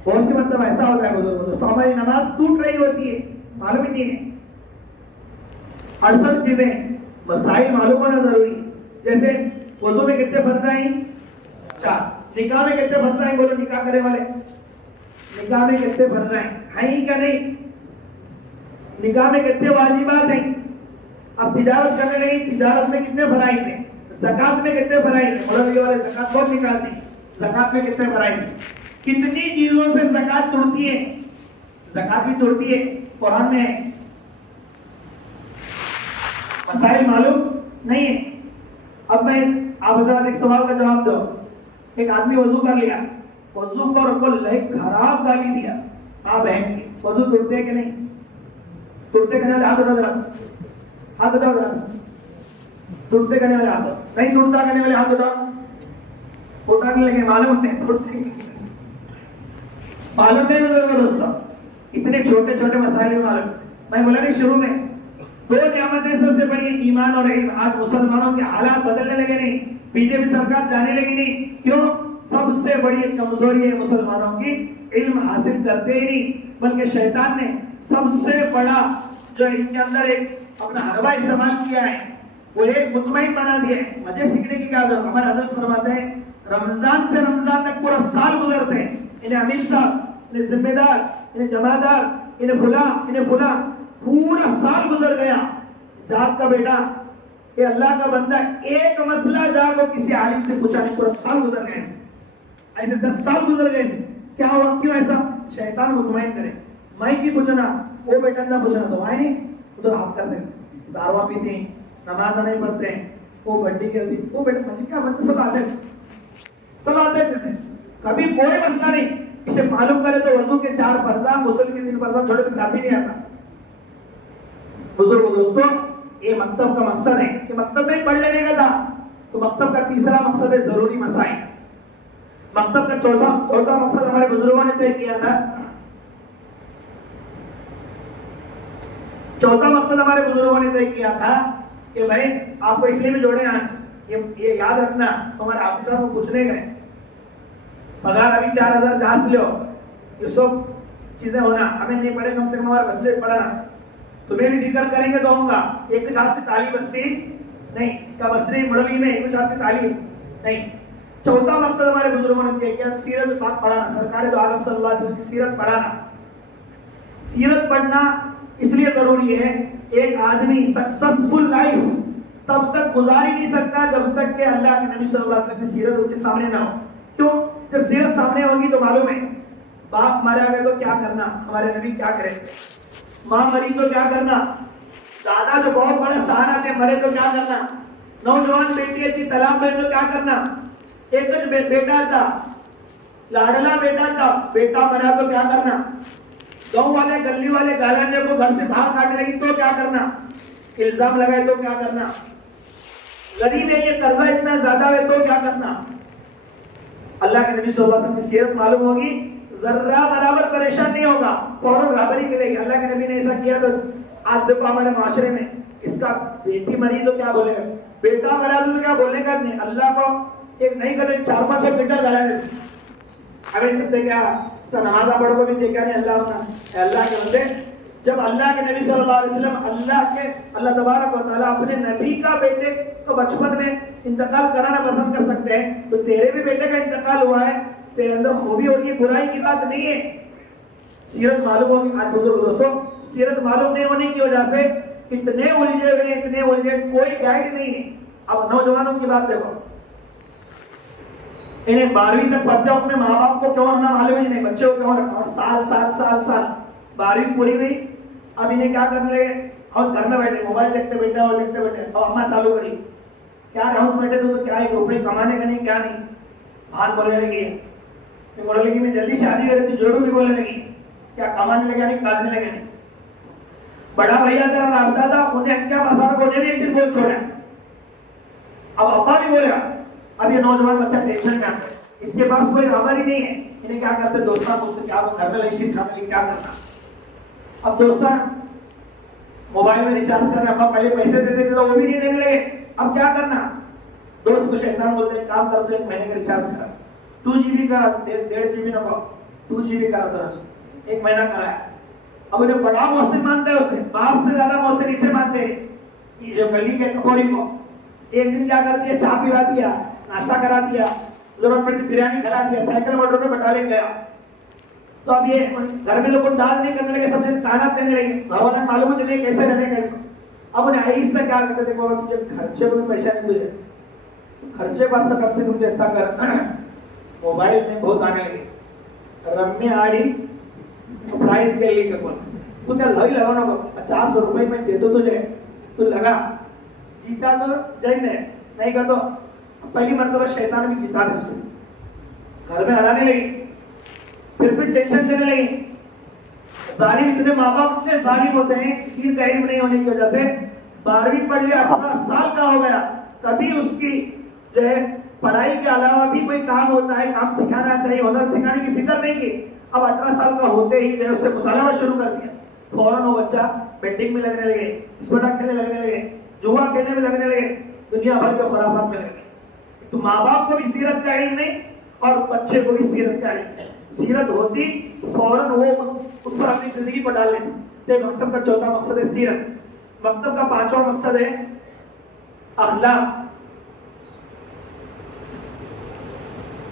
बहुत सी मतलब ऐसा होता है दोस्तों, हमारी नमाज टूट रही होती है, मालूम ही नहीं है। 68 चीजें मसाइल मालूम होना जरूरी। जैसे वजू में कितने फर्ज हैं, 4। निकाह में कितने फर्ज हैं, बोलो निकाह करने वाले, निकाह में कितने फर्ज हैं ही क्या नहीं, निकाह में कितने वाजिबात हैं। अब तिजारत करने लगी, तिजारत में कितने फराइज हैं, ज़कात में कितने फराइज हैं, बोलो ये वाले ज़कात बहुत निकालते हैं, ज़कात में कितने फराइज हैं, कितनी चीजों से ज़कात तोड़ती है, ज़कात भी तोड़ती है, कुरान में है। मसाइल मालूम नहीं है। अब मैं आप हजरात एक सवाल का जवाब दो, एक आदमी वजू कर लिया, वजू को खराब गाली दिया, आप बहन की वजू टूटते हैं कि नहीं, टूटते करने वाले हाथ उठा जरा, हाथ उठाओ जरा, टूटते करने वाले हाथ, नहीं टूटता करने वाले हाथ उठाओ, उठाने लगे, मालूम होते हैं टूटते, मालूम नहीं होगा दोस्तों, इतने छोटे छोटे मसाइल मालूम। मैं बोला नहीं शुरू में 2 नियामतें सबसे बड़ी ईमान और इल्म। आज मुसलमानों के हालात बदलने लगे नहीं, बीजेपी सरकार जाने लगी नहीं, क्यों? सबसे बड़ी कमजोरी है मुसलमानों की, इल्म हासिल करते ही नहीं, बल्कि शैतान ने सबसे बड़ा जो इनके अंदर एक अपना हरवा इस्तेमाल किया है, वो एक मुतमईन बना दिया है। मजे सीखने की क्या जरूरत, हमारे हजरत फरमाते हैं रमजान से रमजान तक पूरा साल गुजरते हैं, इन्हें अमीर साहब, इन्हें जिम्मेदार, इन्हें जमादार, इन्हें फुला पूरा साल गुजर गया। जाग का बेटा, ये अल्लाह का बंदा, एक मसला जागो किसी आलिम से पूछा नहीं, पूरा साल गुजर गए ऐसे 10 साल गुजर गए। क्या हुआ, क्यों ऐसा? शैतान मुतमईन करे, मैं की पूछना, वो बेटा ना पूछना, तो वहां नहीं उधर हाथ करते हैं, दारवा पीते हैं, नमाज नहीं पढ़ते हैं, वो बड्डी करती, वो बेटा मुझे क्या बनते, सब आते हैं, कभी कोई मसला नहीं। इसे मालूम करे तो वजू के 4 फर्जा, गुस्ल के 3 फर्जा छोड़े तो काफी नहीं आता। बुजुर्ग दोस्तों, ये मकतब का मकसद है कि मकतब में पढ़ लेने का था, तो मकतब का तीसरा मकसद है जरूरी मसाइल। मकतब का चौथा मकसद हमारे बुजुर्गों ने तय किया था, चौथा मकसद हमारे बुजुर्गों ने तय किया था कि भाई आपको इसलिए भी जोड़े आज, ये याद रखना, हमारे ऑफिसर को पूछने गए पगार अभी 4000 जांच लो, ये सब चीजें होना, हमें नहीं पड़े, कम से कम हमारे बच्चे पढ़ाना, तो तुम्हें भी जिक्र करेंगे तो होगा। एक हाथ से ताली बजती नहीं, क्या बस रही मुरली में एक हाथ से ताली नहीं। चौथा मकसद हमारे बुजुर्गों ने किया सीरत पाक पढ़ाना, सरकार दो आलम सल्लल्लाहु अलैहि वसल्लम की सीरत पढ़ाना। सीरत पढ़ना इसलिए जरूरी है, एक आदमी सक्सेसफुल लाइफ तब तक गुजार ही नहीं सकता जब तक कि अल्लाह के नबी सल्लल्लाहु अलैहि वसल्लम की सीरत उसके सामने ना हो। क्यों? जब सीरत सामने होगी तो मालूम है बाप मरा गया तो क्या करना, हमारे नबी क्या करेंगे, माँ मरी तो क्या करना, दादा जो बहुत बड़ा सहारा थे मरे तो क्या करना, नौजवान बेटी अच्छी तलाक में तो क्या करना, एक बेटा था लाडला बेटा था, बेटा मरा तो क्या करना, गांव वाले गली वाले गालाने को घर से बाहर काट रही तो क्या करना, इल्जाम लगाए तो क्या करना, गरीब है ये कर्जा इतना ज्यादा है तो क्या करना। अल्लाह के नबी सल्लल्लाहु अलैहि वसल्लम की सीरत मालूम होगी, जर्रा बराबर परेशान नहीं होगा, फौरन राहबरी मिलेगी। अल्लाह के नबी ने ऐसा किया तो आज देखो हमारे माशरे में इसका बेटी मरी तो क्या बोलेगा, बेटा मरा तो क्या बोलेगा नहीं। अल्लाह को एक नहीं करे 400-500 बेटा गला देते, हमें सबसे क्या तो नमाजा पढ़ को भी देखा नहीं। अल्लाह के बंदे जब अल्लाह के नबी सल्लल्लाहु अलैहि वसल्लम अल्लाह तबारक व तआला अपने नबी का बेटे को बचपन में इंतकाल कराना पसंद कर सकते हैं, तो तेरे भी बेटे का इंतकाल हुआ है, तेरे अंदर खूबी होगी, बुराई की बात नहीं है। सीरत मालूम होगी। आज बुजुर्ग दोस्तों सीरत मालूम नहीं होने की वजह से इतने उलझे हुए, इतने उलझे, कोई गाइड नहीं है। अब नौजवानों की बात देखो, इन्हें 12वीं तक पढ़ते हो, अपने माँ बाप को क्यों रखना मालूम ही नहीं, बच्चे को क्यों रखना, और साल 12वीं पूरी हुई, अब इन्हें क्या करने लगे, और घर में बैठे मोबाइल देखते बैठे और देखते बैठे, और अम्मा चालू करी क्या हाउस बैठे तो क्या 1 रुपये कमाने का नहीं, क्या नहीं, बात बोलने लगी, बोलने लगी मैं जल्दी शादी कर रही, जोरू भी बोलने लगी, क्या कमाने लगे नहीं, काटने लगे नहीं। बड़ा भैया तेरा रास्ता था, उन्हें क्या मसाला को भी एक दिन बोल छोड़ा, अब अब्बा भी बोलेगा। अब ये नौजवान बच्चा टेंशन में आता है, इसके पास कोई खबर ही नहीं है, इन्हें क्या करते दोस्तान बोलते क्या घर में लगी क्या करना। अब दोस्तान मोबाइल में रिचार्ज करने अब्बा पहले पैसे देते थे तो वो भी नहीं देने लगे, अब क्या करना, दोस्त को शैतान बोलते हैं काम करते 1 महीने का रिचार्ज करा, 2 GB का 1.5 GB ना 2 GB करा था, 1 महीना कराया। अब उन्हें बड़ा मौसम मानते हैं, उसे बाप से ज्यादा मौसम इसे मानते हैं कि जो गली के टपोरी को एक दिन क्या कर दिया, चाय पिला दिया, नाश्ता करा दिया, जरूरत पड़ी बिरयानी खिला दिया, साइकिल मोटर पे बैठा ले गया, तो अब ये घर में लोग दाल नहीं करने लगे, सबसे ताना देने लगे, घर वाले मालूम मुझे कैसे रहने कैसे। अब उन्हें आहिस्ता क्या करते थे, बोला तुझे खर्चे में पैसा नहीं, तुझे खर्चे पास तो कम से कम देता कर, मोबाइल में बहुत आने लगे, रम्मी आड़ी प्राइस के लिए बोल तू क्या लगी लगाना को 50 रुपए में दे दो तुझे, तू लगा, जीता तो जय नहीं का तो पहली मर्तबा शैतान भी जीता दे उसे, घर में हराने लगी, फिर टेंशन देने लगी। जालिम इतने माँ बाप इतने जालिम होते हैं, तीन तहरीम नहीं होने की वजह से 12वीं पढ़ लिया, 18 साल का हो गया, तभी उसकी जो है पढ़ाई के अलावा भी कोई काम होता है, काम सिखाना चाहिए, हुनर सिखाने की फिक्र नहीं की। अब 18 साल का होते ही जो उससे मुतालबा शुरू कर दिया, फौरन वो बच्चा बेटिंग में लगने लगे, स्पोर्ट खेलने लगने लगे, जुआ खेलने में लगने लगे, दुनिया भर के खुराफात में लगे। तो माँ बाप को भी सीरत का इल्म नहीं और बच्चे को भी सीरत का इल्म, सीरत होती फौरन वो उस पर अपनी जिंदगी को डाल लेते। मकतब का चौथा मकसद है सीरत। मकतब का 5वां मकसद है अखलाक,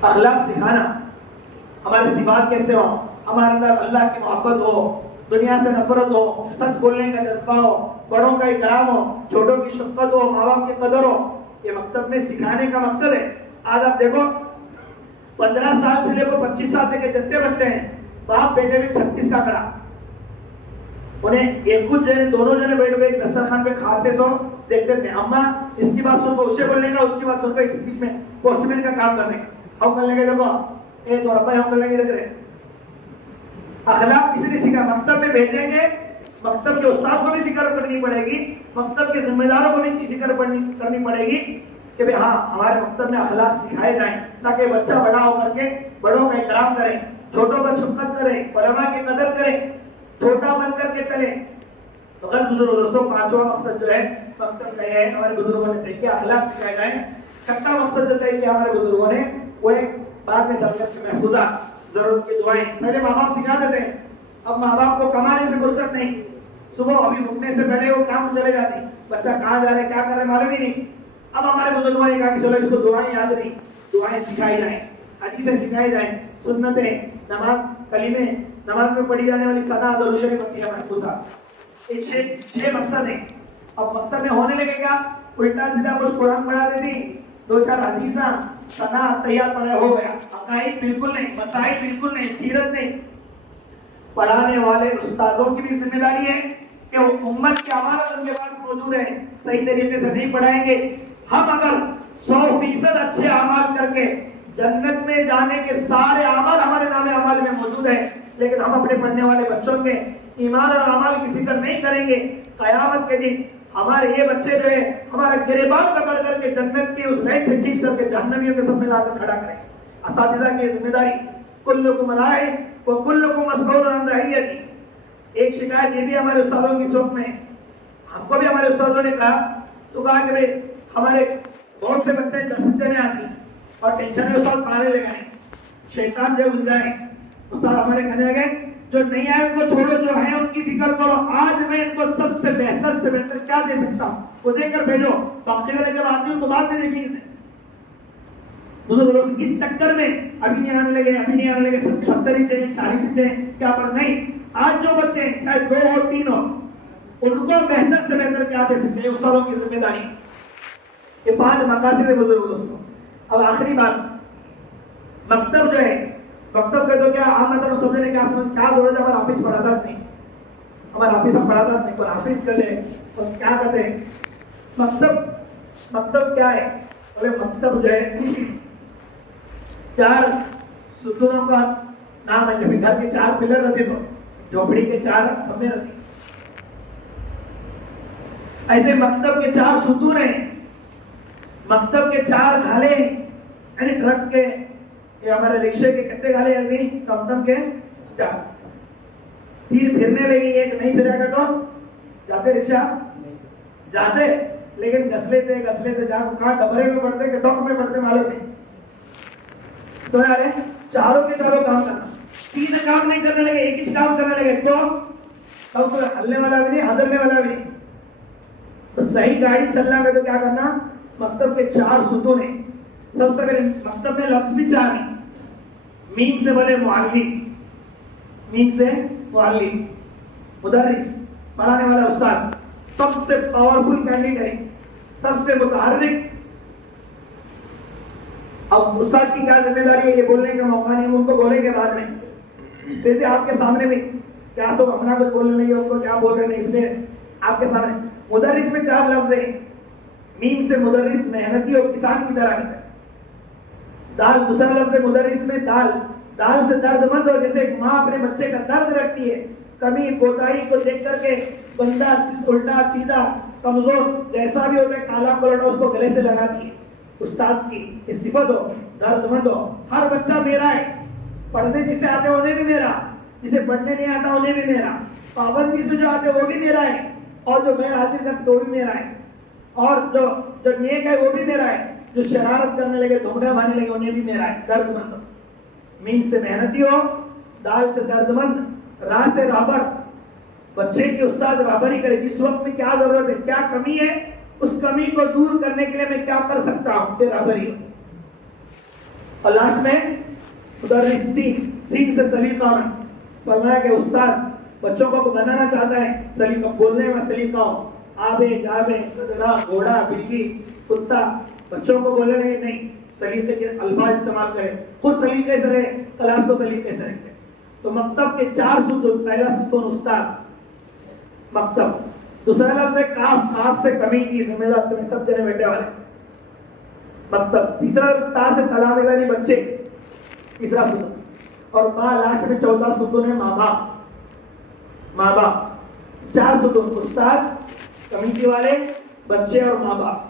अखलाक सिखाना, हमारे सिफात कैसे हो, हमारे अंदर अल्लाह की मोहब्बत हो, दुनिया से नफरत हो, सच बोलने का जज्बा हो, बड़ों का इकराम हो, छोटों की शफकत हो, माँ बाप की कदर हो, ये मकतब में सिखाने का मकसद है। आज आप देखो 15 साल से लेकर 25 साल तक के जितने बच्चे हैं, बाप बेटे में 36 का करा, उन्हें एक कुछ जने दोनों जने बैठ गए दस्तरखान पे खाते सो देखते थे, अम्मा इसकी बात सुनकर उसे बोलने का, उसकी बात सुनकर इस बीच में पोस्टमैन का काम करने का, हम करने के देखो ए तो अब्बा हम करने के देख रहे। अखलाक किसी ने सीखा, मकतब में भेजेंगे, मकतब के उस्ताद को भी जिक्र करनी पड़ेगी, मकतब के जिम्मेदारों को भी जिक्र करनी पड़ेगी कि भाई हाँ हमारे मकतब में अखलाक सिखाए जाएं, ताकि बच्चा बड़ा होकर के बड़ों का इकराम करे, छोटों पर शफकत करे, उलमा की कदर करे, छोटा बन करके चले। तो अगर बुजुर्ग दोस्तों 5वां मकसद जो है मकतब का है, हमारे बुजुर्गों ने तय किया अखलाक सिखाए जाए। 6वां मकसद जो तय किया हमारे बुजुर्गों ने वो एक बाद में चलकर महफूजा, जरूरत की दुआएं, पहले माँ बाप सिखा देते हैं, अब माँ बाप को कमाने से फुर्सत नहीं, सुबह अभी उठने से पहले वो काम चले जाते, बच्चा कहाँ जा रहे क्या कर रहे मालूम ही नहीं। अब हमारे बुजुर्गों ने कहा कि चलो इसको दुआएं याद नहीं, दुआएं सिखाई जाए, हदीसें सिखाई जाए, सुन्नतें, नमाज, कलीमे, नमाज में पढ़ी जाने वाली सना, दरूद शरीफ, महफूजा, ये छह मकसद है। अब मकसद में होने लगे क्या, उल्टा सीधा कुछ कुरान पढ़ा देती, 2-4 हदीसा, सना तैयार पढ़ा हो गया, अकाईद बिल्कुल नहीं, मसाइल बिल्कुल नहीं, सीरत नहीं। पढ़ाने वाले उस्तादों की भी जिम्मेदारी है कि वो उम्मत के अमानत उनके पास मौजूद है, सही तरीके से नहीं पढ़ाएंगे। हम अगर 100% अच्छे अमाल करके जन्नत में जाने के सारे अमाल हमारे नामे अमाल में मौजूद है, लेकिन हम अपने पढ़ने वाले बच्चों के ईमान और अमाल की फिक्र नहीं करेंगे, कयामत के दिन हमारे ये बच्चे जो है हमारा गिरेबान पकड़ करके जन्नत की उस लाइन से खींच करके जहन्नमियों के सामने लाकर खड़ा करेंगे। असातिज़ा की जिम्मेदारी, कुल्लुकुम राइन व कुल्लुकुम मसऊलुन अन रइयती। एक शिकायत ये भी हमारे उस्तादों की सोच में, हमको भी हमारे उस्तादों ने कहा तो कहा कि भाई हमारे बहुत से बच्चे 10 में आती और टेंशन में उस्ताद पढ़ाने लगे, शैतान जो उलझाए, उस्ताद हमारे कहने लगे जो नहीं आए उनको छोड़ो, जो है उनकी फिक्र करो, आज मैं इनको सबसे बेहतर से बेहतर क्या दे सकता हूँ वो देकर भेजो, बाकी वाले जब आती हूँ तो बाद में देखेंगे। बुजुर्ग इस चक्कर में अभी नहीं आने लगे, अभी नहीं आने लगे, 70 ही चाहिए, 40 ही चाहिए, क्या पर नहीं, आज जो बच्चे चाहे 2 हो 3 हो उनको बेहतर से बेहतर क्या दे सकते हैं, उस्तादों की जिम्मेदारी। ये 5 मकासद है बुजुर्ग दोस्तों। अब आखिरी बात, मकतब जो है, मकतब का तो क्या आम मतलब समझने क्या समझ क्या बोले, हमारा हाफिज पढ़ाता नहीं, हमारा हाफिज हम पढ़ाता नहीं, कोई हाफिज कर दे और क्या कहते हैं मकतब क्या है, बोले मकतब जो है 4 सुतूनों का नाम है, जैसे घर के 4 पिलर रहते तो झोपड़ी के 4 खंभे रहते, ऐसे मकतब के 4 सुतून है, मकतब के 4 घाले, यानी ट्रक के, ये हमारे रिक्शे के कितने घाले यानी टमटम के 4, तीर फिरने लगी, एक नहीं फिरेगा तो जाते रिक्शा जाते, लेकिन घस लेते जाकर कहाँ डबरे में पड़ते कि टॉक में पड़ते मालूम नहीं। तो यार चारों के चारों काम करना, 3 काम नहीं करने लगे, एक ही काम करने लगे तो तब कोई हलने वाला भी नहीं, हदरने वाला भी नहीं। तो सही गाड़ी चलना है तो क्या करना, मकतब के 4 सुतून है। सबसे पहले मकतब में लफ्ज भी 4 है, मीम से बोले मुअल्लिम, मीम से मुअल्लिम, मुदर्रिस पढ़ाने वाला उस्ताद, सबसे पावरफुल कैंडिडेट, सबसे मुतहर्रिक। अब उस्ताद की क्या जिम्मेदारी है ये बोलने का मौका नहीं, उनको बोलेंगे बाद में, फिर भी आपके सामने भी क्या तो अपना कुछ बोलने नहीं, उनको क्या बोल रहे हैं इसलिए आपके सामने। मुदर्रिस में 4 लफ्ज है, मीम से मुदर्रिस मेहनती और किसान की तरह है, दाल दूसरा लफ्ज है मुदर्रिस में दाल, दाल से दर्दमंद, और जैसे एक माँ अपने बच्चे का दर्द रखती है, कमी कोताही को देख करके बंदा उल्टा सीधा कमजोर जैसा भी होता है काला पलटा उसको गले से लगाती है, उस्ताद की सिफत हो, दर्दमंद हो। हर बच्चा मेरा है, पढ़ने जिसे आते उन्हें भी मेरा, जिसे पढ़ने नहीं आता उन्हें भी मेरा, पाबंदी से जो आते वो भी मेरा है, और जो गैर हाजिर करते वो भी मेरा है, और जो नेक है वो भी मेरा है, जो शरारत करने लगे धोखा मारने लगे उन्हें भी मेरा है। दर्दमंद, मीम से मेहनती हो, दाल से दर्दमंद, रा से राबर, बच्चे की उस्ताद राबरी करे, जिस वक्त में क्या जरूरत है, क्या कमी है, उस कमी को दूर करने के लिए मैं क्या कर सकता हूं, ये राबरी। और लास्ट में मुदर्रिस सीन से सलीका में फरमाया कि उस्ताद बच्चों को बनाना चाहता है, सलीका बोलने में सलीका हो, आबे जाबे गधा घोड़ा बिल्ली कुत्ता, बच्चों को बोले नहीं, सलीके के अल्फाज इस्तेमाल करें, खुद सलीके से रहे, क्लास को सलीके से रखें। तो मकतब के 4 सुतून, पहला सुतून उस्ताद मकतब, दूसरा लफ्ज है काफ से कमी की जिम्मेदार तुम्हें सब जने बैठे वाले मकतब, तीसरा लफ्ज ता से तलावेदारी बच्चे, तीसरा सुतून, और माँ लास्ट में 14 सुतून है माँ बाप, 4 सुतून उस्ताद, कमिटी वाले, बच्चे और माँ बाप।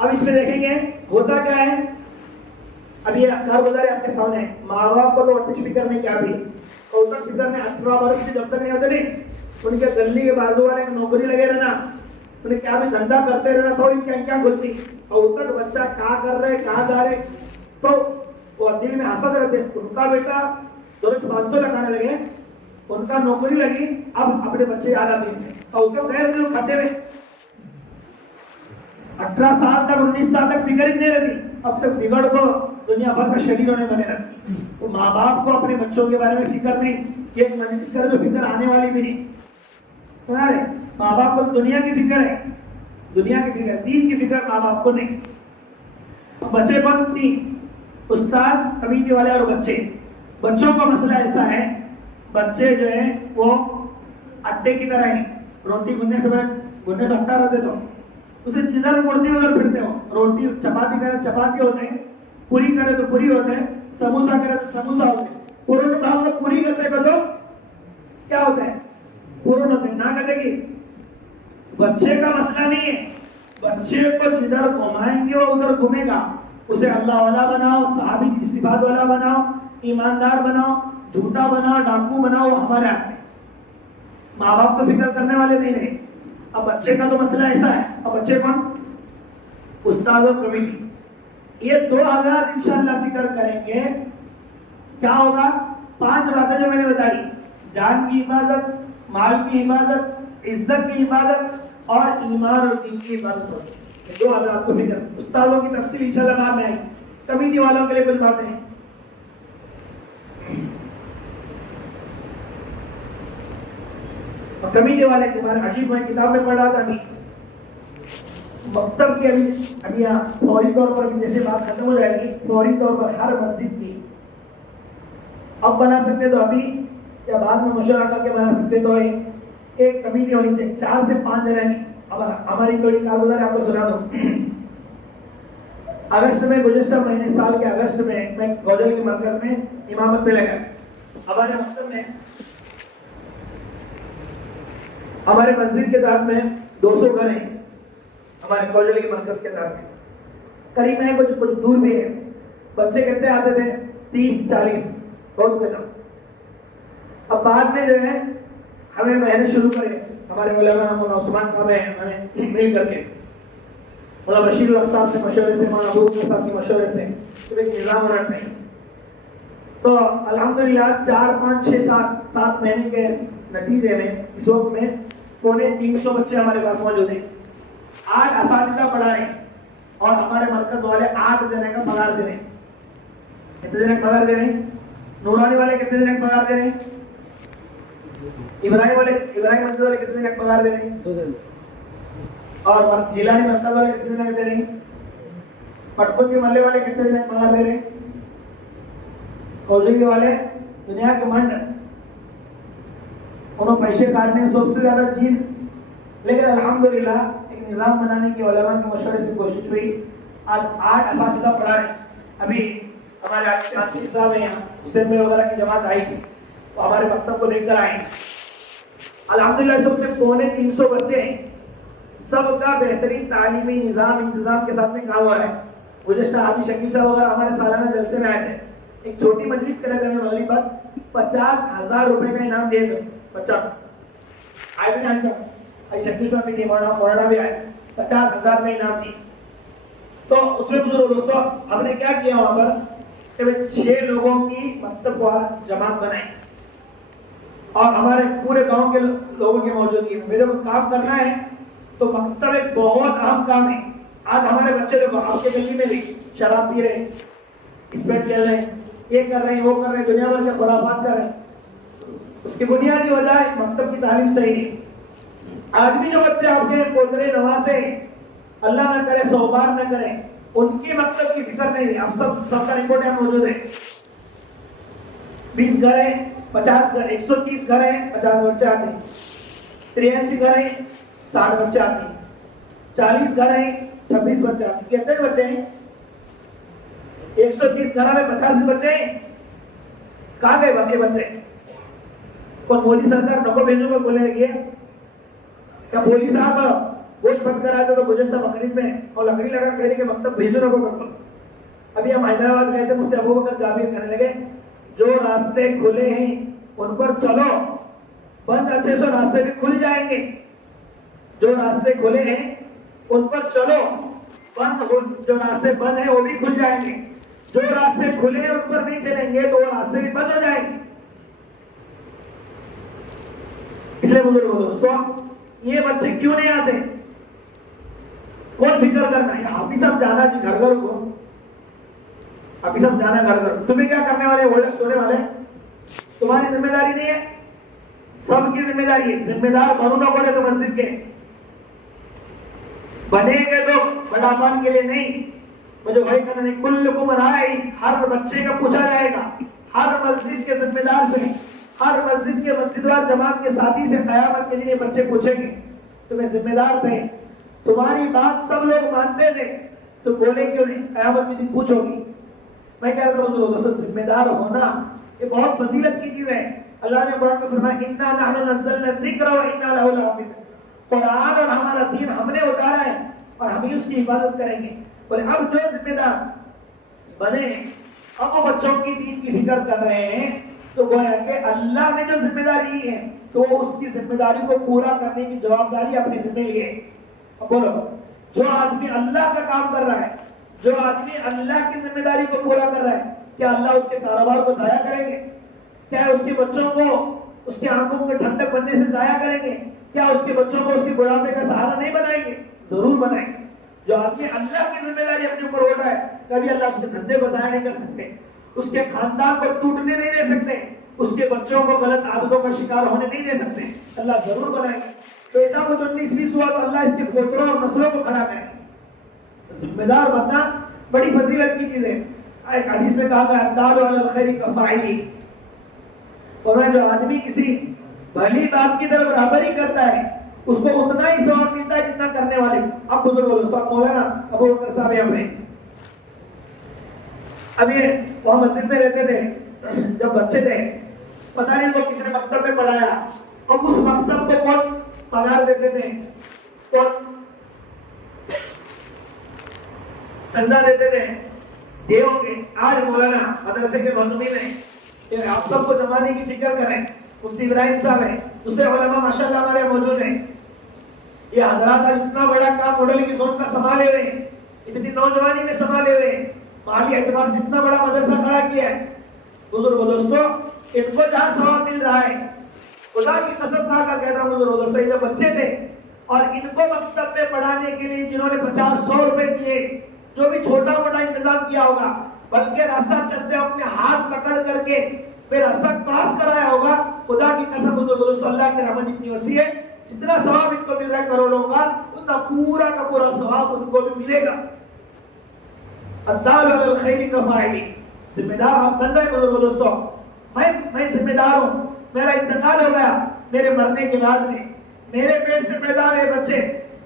अब इसमें देखेंगे होता क्या है, अब ये कारगुजारी आपके सामने, माँ बाप को तो अट्ठ फिक्र नहीं, क्या भी कौशल फिक्र में 18 वर्ष की जब तक नहीं होते नहीं, उनके गली के बाजू वाले नौकरी लगे रहना, उन्हें क्या भी धंधा करते रहना, तो इनकी क्या खुलती, और तक बच्चा क्या कर रहे कहाँ जा रहे, तो वो दिल में हंसते रहते। उनका बेटा 500 लगाने लगे, उनका नौकरी लगी, अब अपने बच्चे याद आते हैं और तो गए थे खाते हुए 18 साल तक 19 साल तक फिक्र ही नहीं रहती, अब तक बिगड़ को दुनिया भर का शरीर होने बने रहती। तो माँ बाप को अपने बच्चों के बारे में फिक्र नहीं, एक मजलिस करे तो फिक्र आने वाली भी नहीं। तुम्हारे माँ बाप को दुनिया की फिक्र है, दुनिया की फिक्र, दीन की फिक्र माँ बाप को नहीं। बच्चे कौन थी? उस्ताद, कमेटी वाले और बच्चे। बच्चों का मसला ऐसा है, बच्चे जो है वो अड्डे की तरह है, रोटी गुनने से अट्टा रहते तो उसे जिधर मुड़ती उधर फिरते हो। रोटी चपाती करे चपाती होते हैं, पूरी करे तो पूरी होते हैं, समोसा करे तो समोसा होते हैं। पूर्ण भाव में पूरी कैसे कर दो क्या होता है? पूर्ण होते हैं ना करेगी। बच्चे का मसला नहीं है, बच्चे को जिधर घुमाएंगे वो उधर घूमेगा। उसे अल्लाह वाला बनाओ, सहाबी की सिफात वाला बनाओ, ईमानदार बनाओ, झूठा बनाओ, डाकू बनाओ, वो हमारे हाथ में। माँ बाप तो फिक्र करने वाले नहीं रहे। अब बच्चे का तो मसला ऐसा है, अब बच्चे कौन? उस्ताद और कमेटी। ये 2 हज़रात इंशाअल्लाह फिक्र करेंगे, क्या होगा? 5 बातें जो मैंने बताई, जान की हिफाजत, माल की हिफाजत, इज्जत की हिफाजत और ईमान और दीन की हिफाजत होगी। 2 हज़रात को फिक्र। उस्तादों की तफसील इंशाअल्लाह बाद में आई, कमेटी वालों के लिए कुछ बातें हैं। कमेटी वाले के बारे में अजीब मैं किताब में पढ़ रहा था अभी, मकतब के अभी फौरी तौर पर जैसे बात खत्म हो जाएगी, फौरी तौर पर हर मस्जिद की अब बना सकते तो अभी या बाद में मशवरा करके बना सकते तो एक कमेटी होनी चाहिए, 4 से 5 जने की। अब हमारी थोड़ी कारगुजारी आपको सुना दो। अगस्त में, गुज़श्ता महीने साल के अगस्त में मैं गौजल के मरकज में इमामत पे लगा। हमारे मकसद में हमारे मस्जिद के तहत में 200 घर हैं, हमारे गौजल के मरकज के तहत में करीब है, कुछ दूर भी है। बच्चे कितने आते थे? 30-40, बहुत कम। अब बाद में जो है हमें मेहनत शुरू करें, हमारे उलमा मौलाना उस्मान साहब हैं, हमें मिल करके मौलाना बशीर साहब से मशवरे से, मौलाना अबू साहब के मशवरे से तो एक निज़ाम होना चाहिए। तो अल्हम्दुलिल्लाह 4, 5, 6, 7 महीने के नतीजे में इस वक्त में 350 बच्चे हमारे पास मौजूद हैं। 8 असातिज़ा पढ़ा रहे हैं और हमारे मरकज वाले 8 जने का पगार दे रहे हैं। कितने जने पगार दे रहे हैं? नूरानी वाले कितने जने पगार दे रहे हैं? इब्राहिम मस्जिद वाले कितने जने पगार दे रहे हैं? और जिलानी मस्जिद वाले कितने जने दे रहे हैं? पटकुन के मल्ले वाले कितने जने पगार दे रहे हैं? कौजली वाले दुनिया के मंड, उन्होंने पैसे काटने में सबसे ज्यादा चीज, लेकिन अल्हम्दुलिल्लाह एक निज़ाम बनाने की उलमा के मशवरे से कोशिश हुई। आज 8 असातिज़ा पढ़ा रहे। अभी हमारे साथी साहब हैं यहाँ, हुसैन भाई वगैरह की जमात आई थी, तो हमारे मकतब को देखकर आए। अल्हम्दुलिल्लाह सबसे 350 बच्चे हैं, सबका बेहतरीन तालीमी निज़ाम इंतजाम के साथ में काम हुआ है। गुज़श्ता हाजी शकील साहब वगैरह हमारे सालाना जलसे में आए थे। एक छोटी मजलिस करे थे मौलवी पर 50,000 रुपए का इनाम दिए थे। बच्चा आए थे यहाँ साहब, शकील साहब भी मौलाना भी आए, 50,000 का इनाम दिए। तो उसमें बुजुर्ग दोस्तों हमने क्या किया वहां पर, 6 लोगों की मकतब वार जमात बनाई और हमारे पूरे गांव के लोगों की मौजूदगी में मेरे को काम करना है। तो मकतब एक बहुत अहम काम है। आज हमारे बच्चे लोग आपके गली में भी शराब पी रहे हैं, स्पेट खेल रहे हैं, ये कर रहे हैं, वो कर रहे हैं, दुनिया भर के खुराफात कर रहे हैं। उसकी बुनियादी वजह मकतब की तालीम सही नहीं। आज भी जो बच्चे आपके पोतरे नवासे अल्लाह न करे, सौबार न करे, उनकी मकतब की फिक्र नहीं है। अब सबका रिपोर्ट यहाँ मौजूद है। 20 घर है, 50 घर, 130 घर है, 50 बच्चे आते हैं। 83 घर है, 60 बच्चे आते हैं। 40 घर है, 26 बच्चे आते हैं। कितने बच्चे हैं? 130 घर में 85 बच्चे हैं। कहाँ गए बाकी बच्चे? और मोदी सरकार नको भेजो को बोले रही है क्या? मोदी साहब गोश्त बंद कर आए थे तो गुज़श्ता बकरीद में और लकड़ी लगा कहने के मतलब भेजो नको कर। अभी हम हैदराबाद गए थे, मुझसे अबू बकर जाबिर कहने लगे जो रास्ते खुले हैं उन पर चलो, बंद अच्छे से रास्ते भी खुल जाएंगे। जो रास्ते खुले हैं उन पर चलो, जो रास्ते बंद है वो भी खुल जाएंगे। जो रास्ते खुले हैं उन पर नहीं चलेंगे तो वो रास्ते भी बंद हो जाएंगे। इसलिए बुजुर्गों दोस्तों, ये बच्चे क्यों नहीं आते? कौन फिक्र करना है? हाफिज साहब जाना जी घर घर को, हाफिज साहब जाना घर घर, तुम्हें क्या करने वाले? वो सोने वाले, तुम्हारी जिम्मेदारी नहीं है, सबकी जिम्मेदारी है। जिम्मेदार बनो ना बोले तो मस्जिद के बनेंगे तो बड़ापन के लिए नहीं, मुझे भाई करना नहीं। कुल्लुकुम राई, हर बच्चे का पूछा जाएगा, हर मस्जिद के जिम्मेदार से, हर मस्जिद के मस्जिदवार जमात के साथी से कयामत के लिए बच्चे पूछेंगे तुम्हें जिम्मेदार थे, तुम्हारी बात सब लोग मानते थे, तो बोले क्यों नहीं? कयामत के दिन पूछोगी। मैं कह रहा हूं दोस्तों, जिम्मेदार होना ये बहुत फजीलत की चीज है। अल्लाह ने कुरान में फरमाया, इन्ना नहनु नज़्ज़लना ज़िक्र व इन्ना लहु लहाफ़िज़, कुरान और हमारा दीन हमने उतारा है और हम ही उसकी हिफाजत करेंगे। बोले अब जो जिम्मेदार बने, अब वो बच्चों की दीन की फिक्र कर रहे हैं, तो गोया कि अल्लाह ने जो जिम्मेदारी ली है, तो उसकी जिम्मेदारी को पूरा करने की जवाबदारी अपने जिम्मे लिए। अब बोलो, जो आदमी अल्लाह का काम कर रहा है, जो आदमी अल्लाह की जिम्मेदारी को पूरा कर रहा है, क्या अल्लाह उसके कारोबार को जाया करेंगे? क्या उसके बच्चों को उसके आंखों के ठंडक बनने से जाया करेंगे? क्या उसके बच्चों को उसके बुढ़ापे का सहारा नहीं बनाएंगे? जरूर बनाएंगे। जो आदमी अल्लाह की जिम्मेदारी अपने ऊपर उठा है, कभी अल्लाह उसके धंधे को जाया नहीं कर सकते, उसके खानदान को टूटने नहीं दे सकते, उसके बच्चों को गलत आदतों का शिकार होने नहीं दे सकते। अल्लाह जरूर बनाएंगे। तो इतना वो 19-20 हुआ तो अल्लाह इसके पोतरों और नस्लों को खड़ा करेंगे। जिम्मेदार बनना बड़ी फजीलत की चीज है। एक हदीस में कहा गया, अद्दालु अलल खैरि कफ़ाइली, और जो आदमी किसी भली बात की तरफ बराबरी करता है, उसको उतना ही सवाब मिलता है जितना करने वाले। अब बुजुर्ग दोस्तों, आप मौलाना अबू बकर साहब अपने अब ये वहां मस्जिद में रहते थे, जब बच्चे थे, पता नहीं वो किसने मकतब में पढ़ाया, अब उस मकतब को कौन पगार देते थे, कौन चंदा देते थे, ये होंगे। आज मौलाना मदरसे के मौलवी ने आप सबको जमाने की फिक्र करें, मुफ्ती इब्राहिम साहब है, दूसरे उलमा माशाल्लाह हमारे मौजूद हैं। ये हजरात आज इतना बड़ा काम मॉडल की जोन का संभाले हुए, इतनी नौजवानी में संभाले हुए, माली एतबार से इतना बड़ा मदरसा खड़ा किया है। बुजुर्गो दोस्तों, इनको जहां सवाब मिल रहा है, खुदा की कसम खाकर कहता हूं बुजुर्गो दोस्तों, ये बच्चे थे और इनको मकतब में पढ़ाने के लिए जिन्होंने 50-100 रुपए दिए, जो भी छोटा मोटा इंतजाम किया होगा, बल्कि रास्ता चलते अपने हाथ पकड़ करके फिर रास्ता क्रॉस कराया होगा, खुदा की कसम बुजुर्गो दोस्तों, अल्लाह की रहमत इतनी वसी है, जितना सवाब इनको मिल रहा है करोड़ों का, उतना पूरा का पूरा सवाब उनको भी मिलेगा। अद्दालु अलल खैरि कफ़ाइली, जिम्मेदार आप बन रहे बुजुर्गो दोस्तों। मैं जिम्मेदार हूं, मेरा इंतकाल हो गया, मेरे मरने के बाद में मेरे पेट से पैदा हुए बच्चे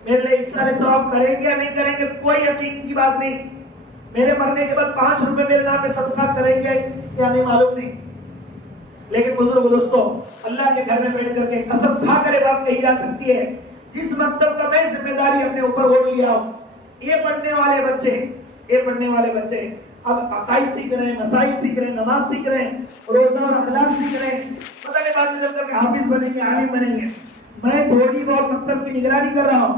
मेरे लिए इस सारे सवाब करेंगे या नहीं करेंगे, कोई यकीन की बात नहीं। मेरे मरने के बाद 5 रुपए मेरे नाम पे सदका करेंगे या नहीं मालूम नहीं, लेकिन बुजुर्ग दोस्तों, अल्लाह के घर में बैठ करके कसम खा कर बात कही जा सकती है, जिस मकतब का मैं जिम्मेदारी अपने ऊपर ओढ़ लिया हूं, ये पढ़ने वाले बच्चे अब अकाई सीख रहे हैं, मसाइल सीख रहे हैं, नमाज सीख रहे हैं, रोजा और अखलाक सीख रहे हैं, पता नहीं बाद में जब तक हाफिज बनेंगे, आलिम बनेंगे। मैं थोड़ी बहुत मकतब की निगरानी कर रहा हूं,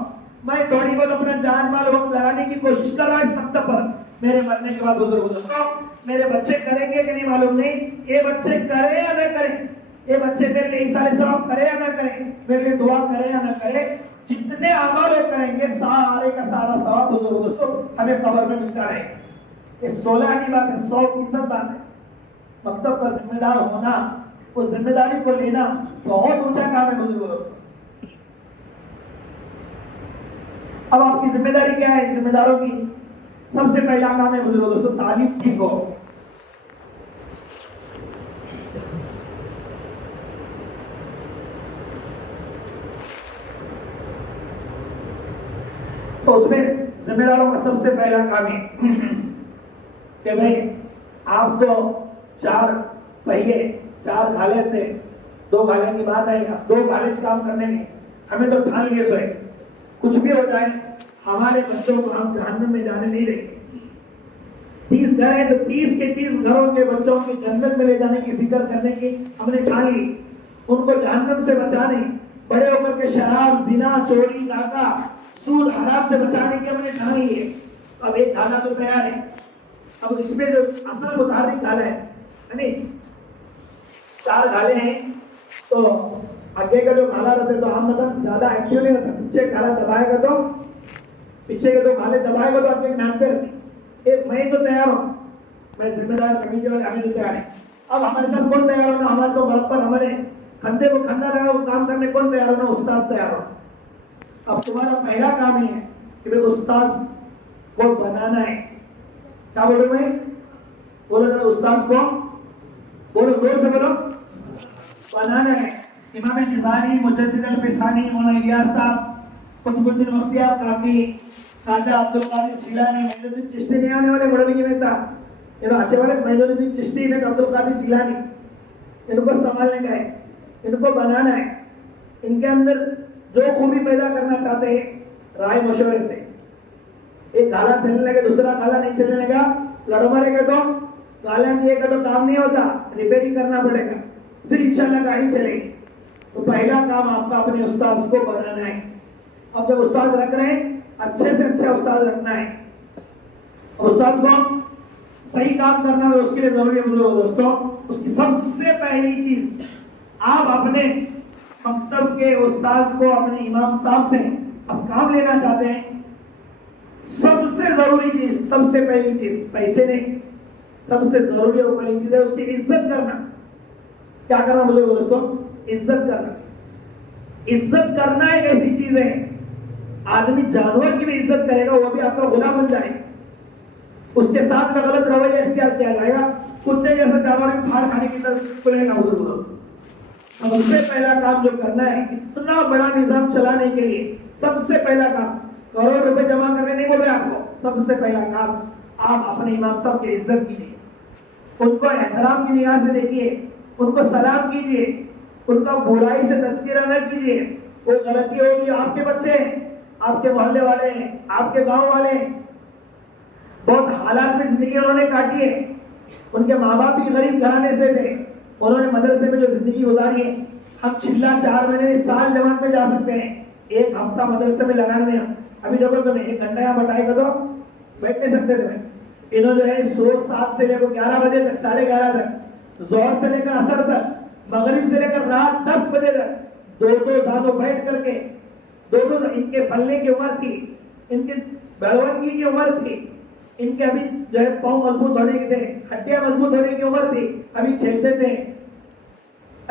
मैं थोड़ी बहुत अपना जान माल वक्त लगाने की कोशिश कर रहा हूं इस मकतब पर। मेरे मरने के बाद बुजुर्ग दोस्तों, मेरे बच्चे करेंगे कि नहीं मालूम नहीं, ये बच्चे करें या न करें, ये बच्चे मेरे लिए इस सारे सवाब करें या न करें, मेरे लिए दुआ करें या न करें, जितने अमल करेंगे सारे का सारा सवाब बुजुर्ग दोस्तों हमें कब्र में मिलता रहेगा। ये 16 की बात है, 100% बात है। मकतब का जिम्मेदार होना, उस जिम्मेदारी को लेना बहुत ऊंचा काम है बुजुर्गों दोस्तों। अब आपकी जिम्मेदारी क्या है? जिम्मेदारों की सबसे पहला काम है बुजुर्गों दोस्तों, तालीम ठीक हो। तो उसमें जिम्मेदारों का सबसे पहला काम है कि भाई आप तो 4 पहिए 4 घाले थे, 2 घाले की बात आई, अब 2 घाले काम करने में हमें तो ठान लिए सोए, कुछ भी हो जाए हमारे बच्चों को हम जहन्नम में जाने नहीं देंगे। 30 घर है तो 30 के 30 घरों के बच्चों की जन्नत में ले जाने की फिक्र करने की हमने ठान ली, उनको जहन्नम से बचाने, बड़े होकर के शराब, जिना, चोरी, डाका, सूद, हराम से बचाने की हमने ठान ली है। अब एक खाना तो तैयार है, अब इसमें जो असल मुताबिक खाना है नहीं, 4 घाले हैं तो आगे का जो गाला रहता है तो आम मतलब ज्यादा एक्टिव नहीं रहता, पीछे गाला दबाएगा तो पीछे के दो गाले दबाएगा तो आगे नाचते रहते। मैं तो तैयार हूँ, मैं जिम्मेदार कमेटी वाले हमें तो तैयार है। अब हमारे साथ कौन तैयार होना, हमारे तो बराबर हमारे कंधे को कंधा लगा वो काम करने कौन तैयार होना, उस्ताद तैयार हो। अब तुम्हारा पहला काम ही है कि भाई उस्ताद को बनाना है। क्या बोलो मैं, बोलो ना उस्ताद को, बोलो जोर से बोलो, बनाना है। इमाम निज़ारी, मुजद्दिद अल-फिसानी, मौलाना इलियास साहब, कुतुबुद्दीन मुख्तियार काकी, खाजा अब्दुल कादिर जिलानी, मोइनुद्दीन चिश्ती नहीं आने वाले बड़े में था, अच्छे वाले मोइनुद्दीन चिश्ती ने अब्दुल कादिर जिलानी, इनको संभालने का है, इनको बनाना है। इनके अंदर जो खूबी पैदा करना चाहते हैं राय मशवरे से, एक गाला चलने लगे दूसरा गाला नहीं चलने लगा, लड़ मरेगा तो गाला दिए का तो काम नहीं होता, रिपेयरिंग करना पड़ेगा, फिर इंशाल्लाह गाड़ी चलेगी। तो पहला काम आपका अपने उस्ताद को बनाना है। अब जब उस्ताद रख रहे हैं अच्छे से अच्छा उस्ताद रखना है। उस्ताद को सही काम करना है, उसके लिए जरूरी है दोस्तों, उसकी सबसे पहली चीज आप अपने मकतब के उस्ताद को अपने इमाम साहब से अब काम लेना चाहते हैं, सबसे जरूरी चीज, सबसे पहली चीज, पैसे नहीं, सबसे जरूरी और पहली चीज है उसकी इज्जत करना। क्या करना मुझे दोस्तों, इज्जत करना। इज्जत करना एक ऐसी चीज है, आदमी जानवर की भी इज्जत करेगा, वो भी आपका गुलाम बन जाएगा। उसके साथ में गलत रवैया इख्तियार किया जाएगा, कुत्ते जैसे जानवर की फाड़ खाने की तरफ खुलेगा। सबसे पहला काम जो करना है, इतना बड़ा निजाम चलाने के लिए सबसे पहला काम, करोड़ रुपए जमा करने नहीं बोल रहे आपको, सबसे पहला काम आप अपने इमाम साहब की इज्जत कीजिए, उनको एहतराम की निगाह से देखिए, उनको सलाम कीजिए, उनका बुराई से तस्करा न कीजिए। वो गलती होगी, आपके बच्चे, आपके मोहल्ले वाले, आपके गांव वाले, बहुत हालात में जिंदगी उन्होंने काटी है, उनके माँ बाप भी गरीब घराने से थे, उन्होंने मदरसे में जो जिंदगी गुजारी है, हम चिल्ला 4 महीने साल जमात में जा सकते हैं, एक हफ्ता मदरसे में लगा दें। अभी देखो तुम्हें 1 घंटा यहाँ बताएगा तो बैठ नहीं सकते थे। इन्होंने जो है 7 से लेकर 11 बजे तक, 11:30 तक, जोहर से लेकर असर तक, मगरिब से लेकर रात 10 बजे तक, 2-2 सालों बैठ करके, 2-2 इनके पलने की उम्र थी, इनके बलवनगी की उम्र थी, इनके अभी जो है पाँव मजबूत होने के थे, हड्डियां मजबूत होने की उम्र थी, अभी खेलते थे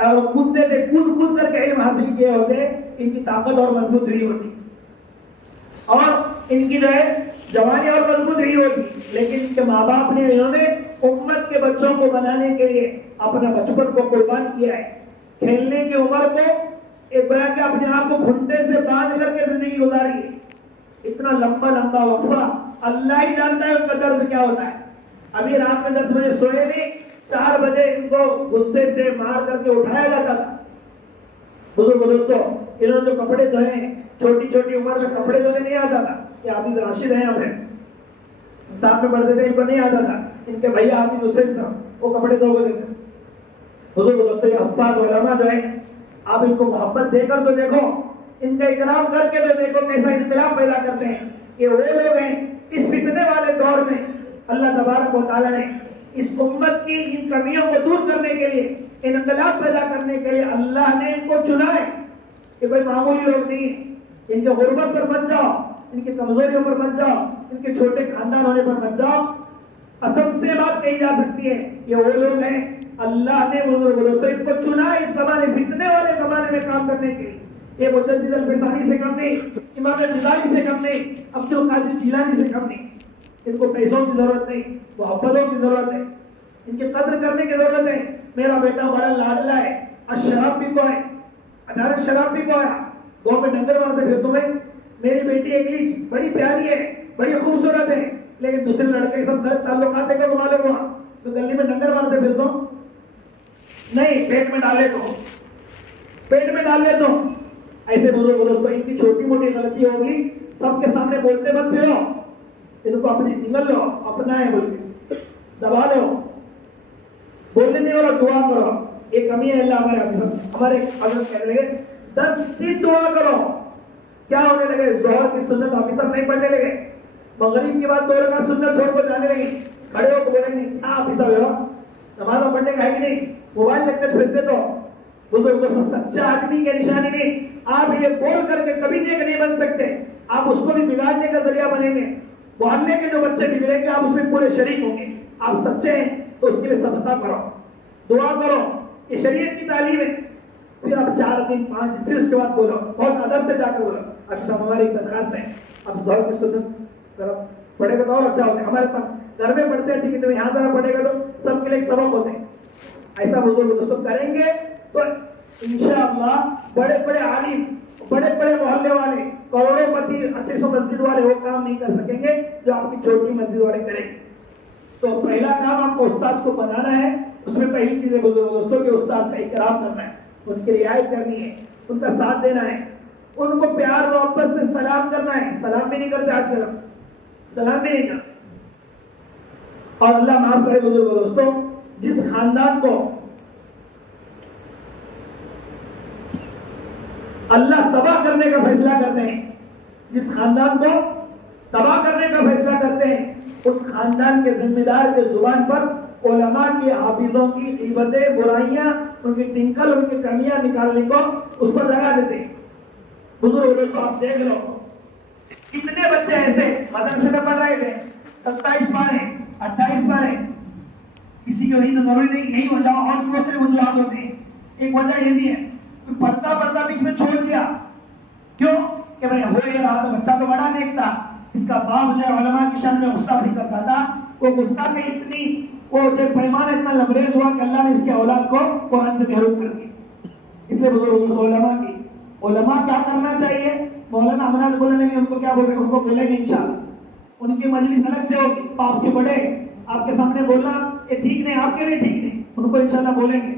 और कूदते थे, कूद करके इल्म हासिल किए होते, इनकी ताकत और मजबूत हुई होती और इनकी जो है जवानी और मजबूत हुई होती। लेकिन इनके माँ बाप ने, इन्होंने उम्मत के बच्चों को बनाने के लिए अपना बचपन को कुर्बान किया है। खेलने की उम्र को एक बना के अपने आप को घुंटे से बांध करके जिंदगी गुजारी है। इतना लंबा लंबा वक्फा, अल्लाह ही जानता है उनका दर्द क्या होता है। अभी रात में 10 बजे सोए नहीं, 4 बजे इनको गुस्से से मार करके उठाया जाता था। बुजुर्ग दोस्तों, इन्होंने जो कपड़े धोए, छोटी छोटी उम्र में कपड़े धोने नहीं आता था। ये हाफिज राशिद है, हमें साथ में पढ़ते थे, इनको नहीं आता था। इनके भैया हाफिज हुसैन साहब, वो कपड़े धो के देते। बुजुर्ग दोस्तों, ये अब्बास उलमा जो है, आप इनको मोहब्बत देकर तो देखो, इनका इकराम करके तो देखो कैसा इनकलाब पैदा करते हैं। ये वो लोग हैं, इस फितने वाले दौर में अल्लाह तबारक व तआला ने इस उम्मत की इन कमियों को दूर करने के लिए, इनकलाब पैदा करने के लिए अल्लाह ने इनको चुना है। ये कोई मामूली लोग नहीं है। इनके गुर्बत पर मत जाओ, इनकी कमजोरियों पर मत जाओ, इनके छोटे खानदान होने पर मत जाओ। असम से बात कही जा सकती है, ये वो लोग हैं अल्लाह ने बुजुर्ग इनको चुना इस जमाने, फितने वाले जमाने में काम करने के लिए। ये मुजद्दिद अल-फिसानी से कम नहीं, इमाम निज़ारी से कम नहीं, अब्दुल कादिर जिलानी से कम नहीं। इनको पैसों की जरूरत नहीं, मोहब्बतों की जरूरत है, इनकी कद्र करने की जरूरत है। मेरा बेटा बड़ा लाडला है, आज शराब पी को है, अचानक शराब पी को आया, गाँव में डंगर मारते फिर तुम्हें। मेरी बेटी एकली बड़ी प्यारी है, बड़ी खूबसूरत है, लेकिन दूसरे लड़के के साथ गलत ताल्लुकात है, को मालूम हुआ तो गली में डंगर मारते फिर तो नहीं, पेट में डाले तो, पेट में डाल ले तो। ऐसे बुजुर्ग दोस्तों, इनकी छोटी मोटी गलती होगी, सबके सामने बोलते मत फिरो, इनको अपनी निगल लो, अपना है बोल के दबा लो, बोलने नहीं वाला दुआ करो। ये कमी है अल्लाह हमारे हजरत कह रहे 10 दिन दुआ करो। क्या होने लगे, जोहर की सुन्नत ऑफिसर नहीं पढ़ने लगे, मगरिब के बाद 2 रकात सुन्नत छोड़कर जाने लगे, खड़े होकर बोलेंगे क्या ऑफिसर हो, नमाज पढ़ने का है कि नहीं, मोबाइल लेकर फिरते तो बुजुर्गों से सच्चा आदमी की निशानी नहीं। आप ये बोल करके कभी नेक नहीं बन सकते, आप उसको भी बिगाड़ने का जरिया बनेंगे। मोहल्ले के जो बच्चे बिगड़ेंगे आप उसमें पूरे शरीक होंगे। आप सच्चे हैं तो उसके लिए सबता करो, दुआ करो, ये शरीयत की तालीम है। फिर आप 4 दिन 5 दिन फिर उसके बाद बोलो, बहुत अदब से जाकर बोलो। अब सब हमारी दरखास्त है, अब जोर की सुन्नत पढ़ेगा तो और अच्छा होगा। हमारे सब घर में पढ़ते अच्छी कितने, यहाँ जरा पढ़ेगा तो सबके लिए सबक होते हैं। ऐसा बुजुर्ग दोस्तों करेंगे तो इंशाअल्लाह बड़े बड़े आलिम, बड़े बड़े मोहल्ले वाले, करोड़ोंपति, अच्छे सौ मस्जिद वाले वो काम नहीं कर सकेंगे जो आपकी छोटी मस्जिद वाले करेंगे। तो पहला काम आपको उस्ताद को बनाना है। उसमें पहली चीज है बुजुर्ग दोस्तों के उस्ताद का इकराम करना है, उनकी रियायत करनी है, उनका साथ देना है, उनको प्यार मोहब्बत से सलाम करना है। सलाम भी नहीं करते आजकल, सलाम भी नहीं करते। और अल्लाह माफ करे बुजुर्ग दोस्तों, जिस खानदान को अल्लाह तबाह करने का फैसला करते हैं, जिस खानदान को तबाह करने का फैसला करते हैं, उस खानदान के जिम्मेदार के जुबान पर उलमा की, हाफिजों की ग़ीबतें, बुराइयां, उनकी टिंकल, उनकी कमियां निकालने को उस पर लगा देते हैं। बुजुर्ग दोस्तों आप देख लो, कितने बच्चे ऐसे मदरसे में पढ़ रहे थे, 27 पारे 28 पारे, किसी की वही तो जरूरी नहीं यही वजह, और बहुत से वजूहात होते हैं। एक वजह ये भी है कि पढ़ता पढ़ता बीच में छोड़ दिया, क्यों कि भाई हो ये रहा, तो बच्चा तो बड़ा नेक था, इसका बाप जो उलमा की शान में गुस्ताखी करता था, वो गुस्ताखी इतनी, वो जो पैमाना इतना लबरेज हुआ कि अल्लाह ने इसके औलाद को कुरान से महरूम कर दिया। इसलिए बुजुर्ग उलमा क्या करना चाहिए, मौलाना अमराज बोलने में उनको क्या बोल रहे, उनको बोलेंगे इंशाअल्लाह, उनकी मजलिस अलग से होगी, आपके बड़े आपके सामने बोलना ये ठीक नहीं, आपके लिए ठीक नहीं, उनको इंशाअल्लाह बोलेंगे।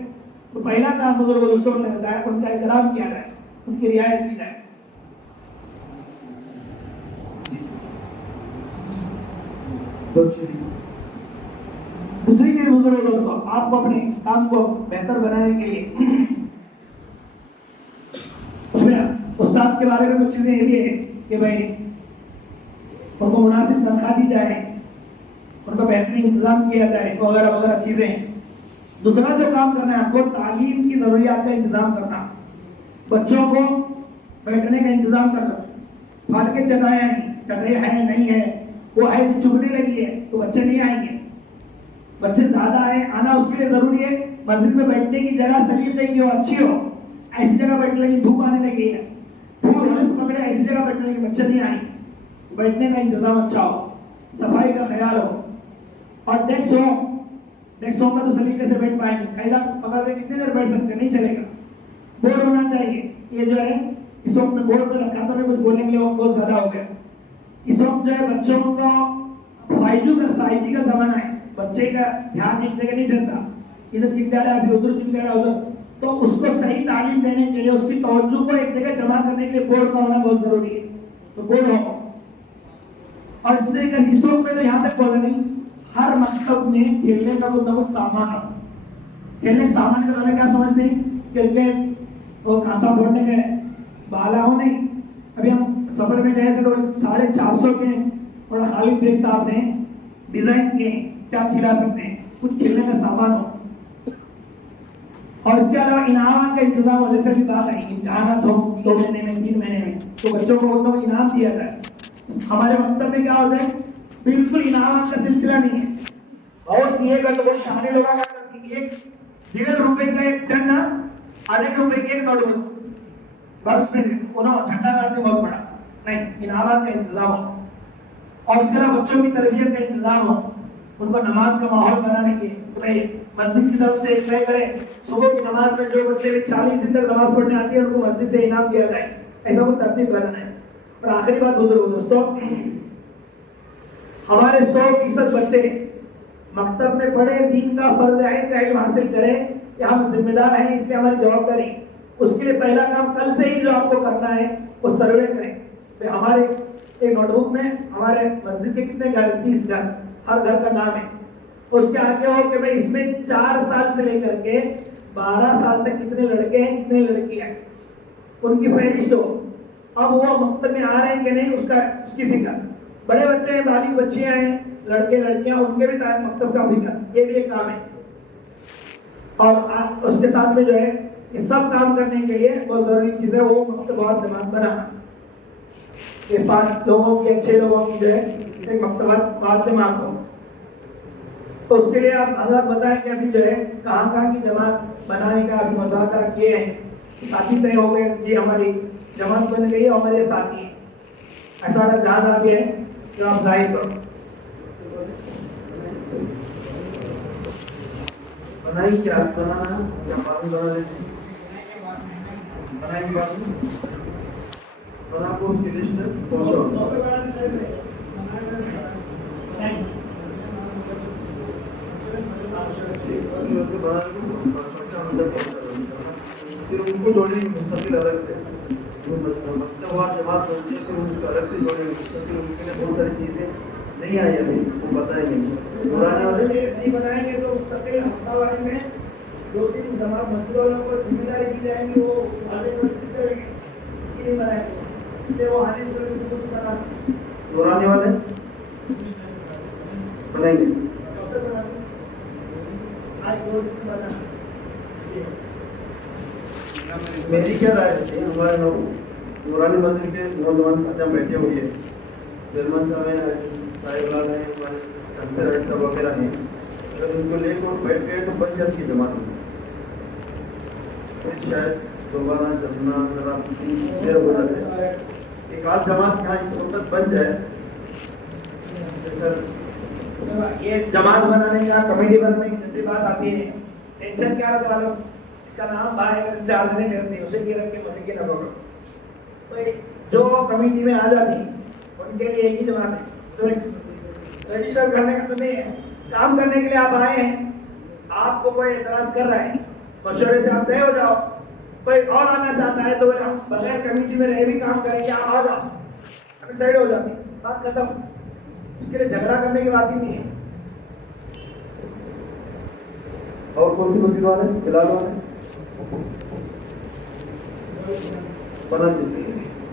तो पहला काम बुजुर्ग दोस्तों ने बताया, उनका एहतराम किया जाए, उनकी रियायत की जाए। दूसरी चीज बुजुर्ग दोस्तों, आपको अपने काम को बेहतर बनाने के लिए उसमें उस्ताद के बारे में कुछ चीजें ये भी है कि भाई उनको मुनासिब तनख्वाह दी जाए, उनका बेहतरीन इंतजाम किया जाए, वगैरह वगैरह चीजें। दूसरा जो काम करना है आपको, तालीम की जरूरियात का इंतजाम करना, बच्चों को बैठने का इंतजाम करना। फालके चटाई है नहीं है, वो है तो चुभने लगी है तो बच्चे नहीं आएंगे। बच्चे ज्यादा है आना उसके लिए जरूरी है, मस्जिद में बैठने की जगह सलीम की हो, अच्छी हो, ऐसी जगह बैठने लगी, धूप आने लगी है, धूप होने से पकड़े ऐसी जगह बैठने लगी, बच्चे नहीं आएंगे। बैठने का इंतजाम अच्छा हो, सफाई का ख्याल हो, और डेस्क हो तो सलीके से बैठ पाएंगे, कायदा पकड़ के कितनी देर बैठ सकते, नहीं चलेगा। बोर्ड होना चाहिए, ये जो है इस वक्त में बोर्ड पे रखा तो मैं कुछ बोलने के लिए बहुत ज्यादा हो गया। इस वक्त जो है बच्चों को 5G का जमाना है, बच्चे का ध्यान एक जगह नहीं रहता, इधर चिल्ला फिर उधर चिल्ला उधर, तो उसको सही तालीम देने के लिए, उसकी तवज्जो को एक जगह जमा करने के लिए बोर्ड का होना बहुत जरूरी है। तो बोर्ड हो, और इस तरह के हिस्सों में तो यहाँ तक बोला नहीं, हर मकतब में खेलने का कुछ ना कुछ सामान हो। खेलने के सामान का क्या समझते हैं, क्रिकेट और कांचा फोड़ने के बाला हो नहीं। अभी हम सफर में गए थे तो 450 के और खालिद बेग साहब ने डिजाइन किए, क्या खिला सकते हैं, कुछ खेलने का सामान हो। और इसके अलावा इनाम का इंतजाम हो, जैसे भी बात आई इम्तिहानात हो 2 महीने में 3 महीने में, तो बच्चों को उनको इनाम दिया जाए। हमारे मकतब में क्या होता है, बिल्कुल इनाम का सिलसिला नहीं है, और दिएगा तो बहुत शाने लोग ₹1.5 का एक टन ना, ₹2.5 की एक नोटबुक, बस में झंडा गाड़ते बहुत बड़ा नहीं, इनाम का इंतजाम हो। और उसके अलावा बच्चों की तरबियत का इंतजाम हो, उनको नमाज का माहौल बनाने के, तो भाई मस्जिद की तरफ से तय करें, सुबह की नमाज में जो बच्चे 40 दिन तक नमाज पढ़ने आती है उनको मस्जिद से इनाम दिया जाए, ऐसा कुछ तरतीब करना है। और आखिरी बात बुजुर्ग दोस्तों, हमारे 100% बच्चे मकतब में पढ़े, दीन का फर्ज आइन का इल्म हासिल करें, कि हम जिम्मेदार हैं, इसलिए हमारी जवाबदारी। उसके लिए पहला काम कल से ही जो आपको करना है वो सर्वे करें। तो हमारे एक नोटबुक में हमारे मस्जिद के कितने घर, 30 घर, हर घर का नाम है। उसके आगे हो कि भाई इसमें 4 साल से लेकर के 12 साल तक कितने लड़के हैं, कितने लड़कियां हैं, उनकी फहरिस्त हो। अब वो मकतब में आ रहे हैं कि नहीं, उसकी फिक्र। बड़े बच्चे हैं, बालिग बच्चियां हैं, लड़के लड़कियां, उनके भी मकतब का फिक्र, ये भी एक काम है। और उसके साथ में जो है ये सब काम करने के लिए बहुत जरूरी चीज है वो मकतबात जमात बनाना। ये 5 लोगों की 6 लोगों की जो है एक मकतबात जमात हो, तो उसके लिए आप हजरत बताएं कि अभी जो है कहाँ की जमात बनाने का अभी मुज़ाकरा किए हैं, साथी तय हो गए जी हमारी जमात बन गई है, हमारे साथी हैं, ऐसा अगर जहाज आगे है तो आप जाहिर करो बनाई क्या बनाना या मालूम बना लेते बनाएंगे बात और आपको उसकी लिस्ट पहुंचाओ फिर उनको जोड़ेंगे मुस्तकिल अलग से मकतबात जमात बनती है, फिर उनको अलग से जोड़ेंगे मुस्तकिल, उनके लिए बहुत सारी चीज़ें नहीं आई अभी वो बताएंगे पुराने वाले नहीं बनाएंगे तो मुस्तकिल हफ्तावारी में 2-3 जमात मस्जिद वालों को जिम्मेदारी दी जाएगी, वो वाले को सिद्ध करेंगे कि नहीं बनाएंगे, इससे वो हादिस में भी कुछ बना पुराने वाले बनाएंगे आज 2 दिन बना। मेरी क्या राय है हमारे लोग पुरानी मस्जिद के नौजवान साथ बैठे हुए हैं, जर्मन साहब है हमारे सब वगैरह हैं, अगर उनको लेकर बैठ गए तो बन जाती है जमात में, फिर शायद दोबारा जमना जरा देर हो जाते हैं। एक आध जमात यहाँ इस वक्त बन जाए सर, ये जमात बनाने का कमेटी बनाने की जब बात आती है टेंशन क्या रहता है, इसका नाम भाई अगर 4 जने करते हैं उसे की रख के मुझे की ना करो, तो जो कमेटी में आ जाती है उनके लिए एक ही जमात है, तो रजिस्टर करने का तो नहीं है, काम करने के लिए आप आए हैं, आपको कोई एतराज कर रहा है मशवरे से आप तय हो जाओ, कोई और आना चाहता है तो हम बगैर कमेटी में रह भी काम करेंगे, आप आ जाओ, अभी साइड हो जाती बात खत्म, उसके लिए झगड़ा करने की बात ही नहीं है। और कौन सी मस्जिद वाले बिलाल वाले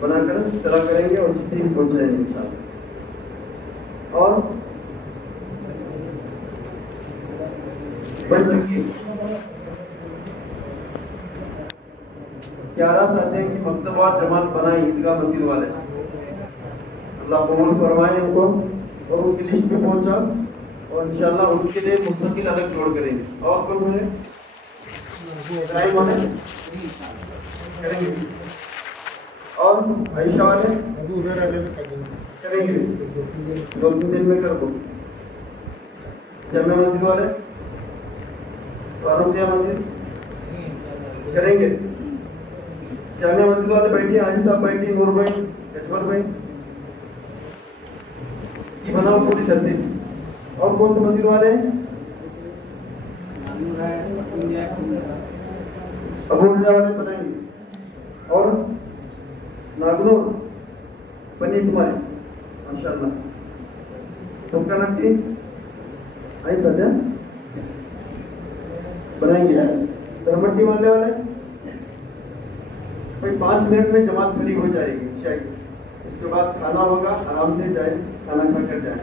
बनाकर चला करेंगे और चिट्ठी भी पहुंचाएंगे इंशाल्लाह। और बन चुकी क्या चाहते हैं कि मकतबात जमात बनाए ईदगाह मस्जिद वाले, अल्लाह कबूल फरमाए उनको और उनकी लिस्ट में पहुंचा और इंशाल्लाह उनके लिए मुस्तकिल अलग जोड़ करेंगे। और कौन है इब्राहिम वाले करेंगे और आयशा वाले करेंगे, 2-3 दिन में कर दो। जमा मस्जिद वाले फारूकिया मस्जिद करेंगे, जामिया मस्जिद वाले बैठिए, हाजी साहब बैठिए, नूर भाई, अजबर भाई, इसकी बनाओ पूरी तरतीब। और कौन से मस्जिद वाले हैं? अबू हुरैरा वाले बनाएंगे और नागनूर बनी तुम्हारे माशाल्लाह, तुमका नक्की आई सजा बनाएंगे। धर्मट्टी वाले भाई 5 मिनट में जमात खड़ी हो जाएगी शायद, उसके बाद खाना होगा, आराम से जाए खाना खा कर जाए।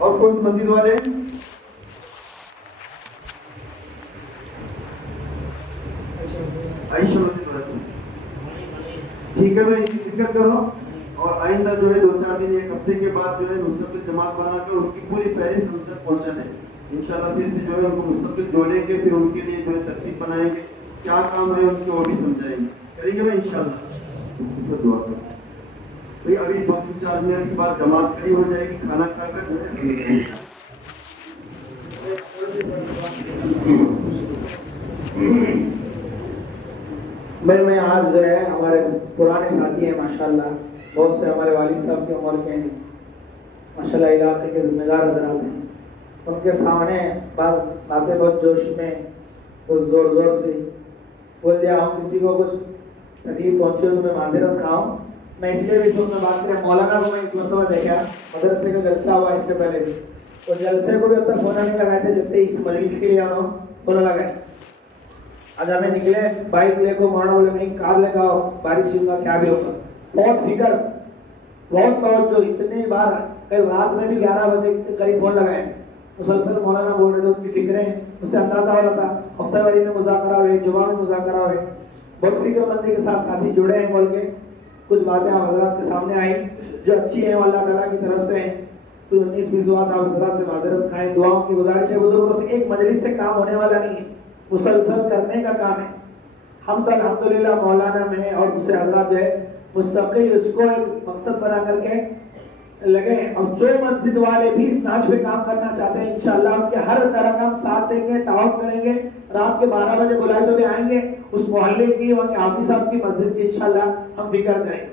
और कौन सी मस्जिद वाले आयशा मस्जिद वाले, ठीक है भाई, इसकी फिक्र करो और आइंदा जो है 2-4 दिन 1 हफ्ते के बाद जो है मुस्तकिल जमात बनाकर उनकी पूरी फहरिस्त हम तक पहुंचा दें इंशाल्लाह। फिर से जो है उनको मुस्तकिल जोड़ेंगे, फिर उनके लिए जो है तरतीब बनाएंगे, क्या काम है उनको वो भी समझाएंगे, करेंगे भाई इंशाल्लाह। दुआ करो भाई, अभी 2-4 मिनट के बाद जमात खड़ी हो जाएगी, खाना खाकर जो है मैं आज जो है हमारे पुराने साथी हैं माशाल्लाह, बहुत से हमारे वालिद साहब की उम्र के हैं माशाल्लाह, इलाके के जिम्मेदार हजरात हैं, उनके सामने बातें बहुत जोश में बहुत जोर जोर से बोल दिया हूँ, किसी को कुछ तकलीफ पहुंची हो तो मैं माजरत खाऊं। मैं इसलिए भी सुन में बात करें, मौलाना को मैं इस मरतबा देखा, मदरसे का जलसा हुआ इससे पहले भी, तो जलसे को भी अब तक होना नहीं लगाए थे जब तक इस मजलिस के लिए होना लगाए। आज हमें निकले बाइक लेको मानो बोले नहीं कार लेकर आओ, बारिश होगा क्या भी होगा, बहुत फिक्र बहुत तवज्जो, इतनी बार कल रात में भी 11 बजे के करीब फोन लगाए, मुसलसल मौलाना बोल रहे थे, उनकी फिक्रें उससे अंदाजा हो रहा था। हफ्तावारी में मुज़ाकरा हुए, जुमा में मुज़ाकरा हुए, बहुत फिक्रमंदी के साथ साथी जुड़े हैं बोल के कुछ बातें आप हजरात के सामने आई जो अच्छी है, अल्लाह ताला की तरफ से हैं। तो 19-20 बात आप हजरात से माजरत खाएं, दुआओं की गुजारिश है। बुजुर्गों से एक मजलिस से काम होने वाला नहीं है, मुसलसल करने का काम है। हम तो अल्हम्दुलिल्लाह मौलाना में और दूसरे हजरात जो है मुस्तकिल इसको एक मकसद बना करके लगे। अब जो मस्जिद वाले भी इस नाच पे काम करना चाहते हैं इंशाअल्लाह उनके हर तरह का हम साथ देंगे, ताउन करेंगे। रात के 12 बजे बुलाए तो भी आएंगे। उस मोहल्ले की वहाँ के हाफिज साहब की मस्जिद की इंशाअल्लाह हम फिक्र करेंगे।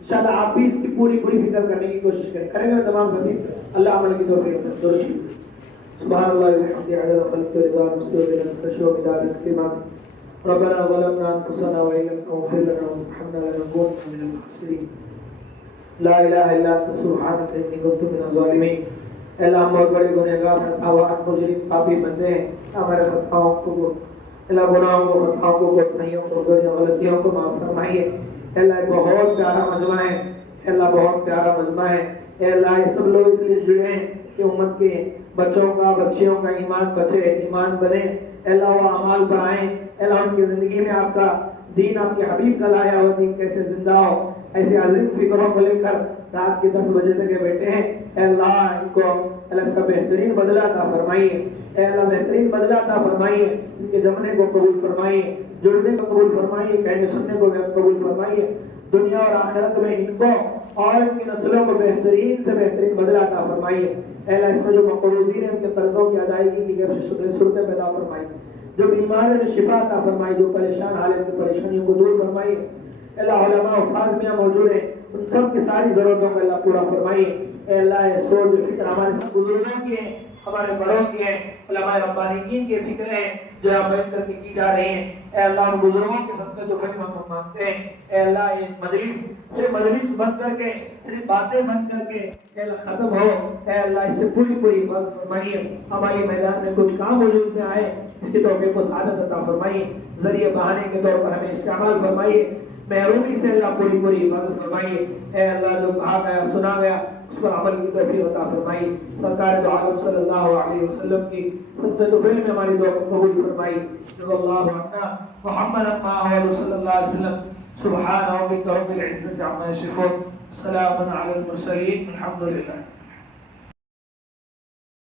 इंशाअल्लाह आप भी इसकी पूरी फिक्र करने की कोशिश करेंगे तमाम साथी। अल्लाह अमल की तौफीक दे। दुरूद सुभानअल्लाह व बिहम्दिही अदद खल्क़ि रिज़ा मुस्तक़बिल तशो मिदाद कलिमात रब्बना ज़लमना अनफुसना व इन लम तग़फिर लना व तर्हमना लनकूनन्ना मिनल ख़ासिरीन। ला इलाहा इल्ला अंत सुब्हानक इन्नी कुन्तु मिनज़ ज़ालिमीन। अल्लाह हम बहुत बड़े गुनहगार खतावार मुजरिम पापी बंदे हैं। हमारे खताओं को अल्लाह गुनाहों को खताओं को कोताहियों को गलतियों को माफ फरमाइए। अल्लाह बहुत प्यारा मजमा है, अल्लाह बहुत प्यारा मजमा है। अल्लाह ये सब लोग इसलिए जुड़े हैं कि उम्मत के बच्चों का बच्चियों का ईमान बचे, ईमान बने, अल्लाह वो अमाल बढ़ाएं। अल्लाह उनकी जिंदगी में आपका दीन, आपके हबीब का लाया हो दीन कैसे जिंदा हो, ऐसे अजीम फिक्रों को लेकर रात के 10 बजे तक ये बैठे हैं। अल्लाह इनको अल्लाह इसका बेहतरीन बदला अता फरमाइए। अल्लाह बेहतरीन बदला अता फरमाइए। इनके जमने को कबूल फरमाइए, जुड़ने को कबूल फरमाइए, कहने सुनने को कबूल फरमाइए। दुनिया और आखिरत में इनको और इनकी नस्लों को बेहतरीन से बेहतरीन बदला अता फरमाइए। अल्लाह इसमें जो मक़रूज़ीन हैं उनके कर्ज़ों की अदायगी की सूरतें पैदा फरमाइए। जो बीमार है शिफा अता फरमाइए, जो परेशान हालत की परेशानियों को दूर फरमाइए। अल्लाह उलमा उफ़ाज़ में मौजूद हैं, उन सब की सारी ज़रूरतों को अल्लाह पूरा फरमाइए। अल्लाह सोच जो फिक्र हमारे सब बुजुर्गों की है, हमारे बड़ों की है, उलमा रब्बानीयीन की फिक्र है जो आप बैठ करके की जा रही हैं। अल्लाह उन बुजुर्गों के सदक़े जो खैर हम मांगते हैं। अल्लाह ये मजलिस सिर्फ मजलिस बंद करके, सिर्फ बातें बंद करके अल्लाह खत्म हो। अल्लाह इससे पूरी बात फरमाइए। हमारे मैदान में कुछ काम वजूद में आए, इसके तौफीक को सादत अता फरमाइए। जरिए बहाने के तौर पर हमें इस्तेमाल फरमाइए। मेहरबानी से अल्लाह पूरी इबादत फरमाइए। ऐ अल्लाह जो कहा गया सुना गया उस पर अमल की तौफीक अता फरमाइए। सरकार दो आलम सल्लल्लाहु अलैहि वसल्लम की सच्चे दुआ में हमारी दुआ को कबूल फरमाइए। सल्लल्लाहु अन्ना मुहम्मदन माअहु सल्लल्लाहु अलैहि वसल्लम। सुब्हान रब्बिका रब्बिल इज्जति अम्मा यसिफून, सलामुन अलल मुरसलीन, अल्हम्दुलिल्लाह।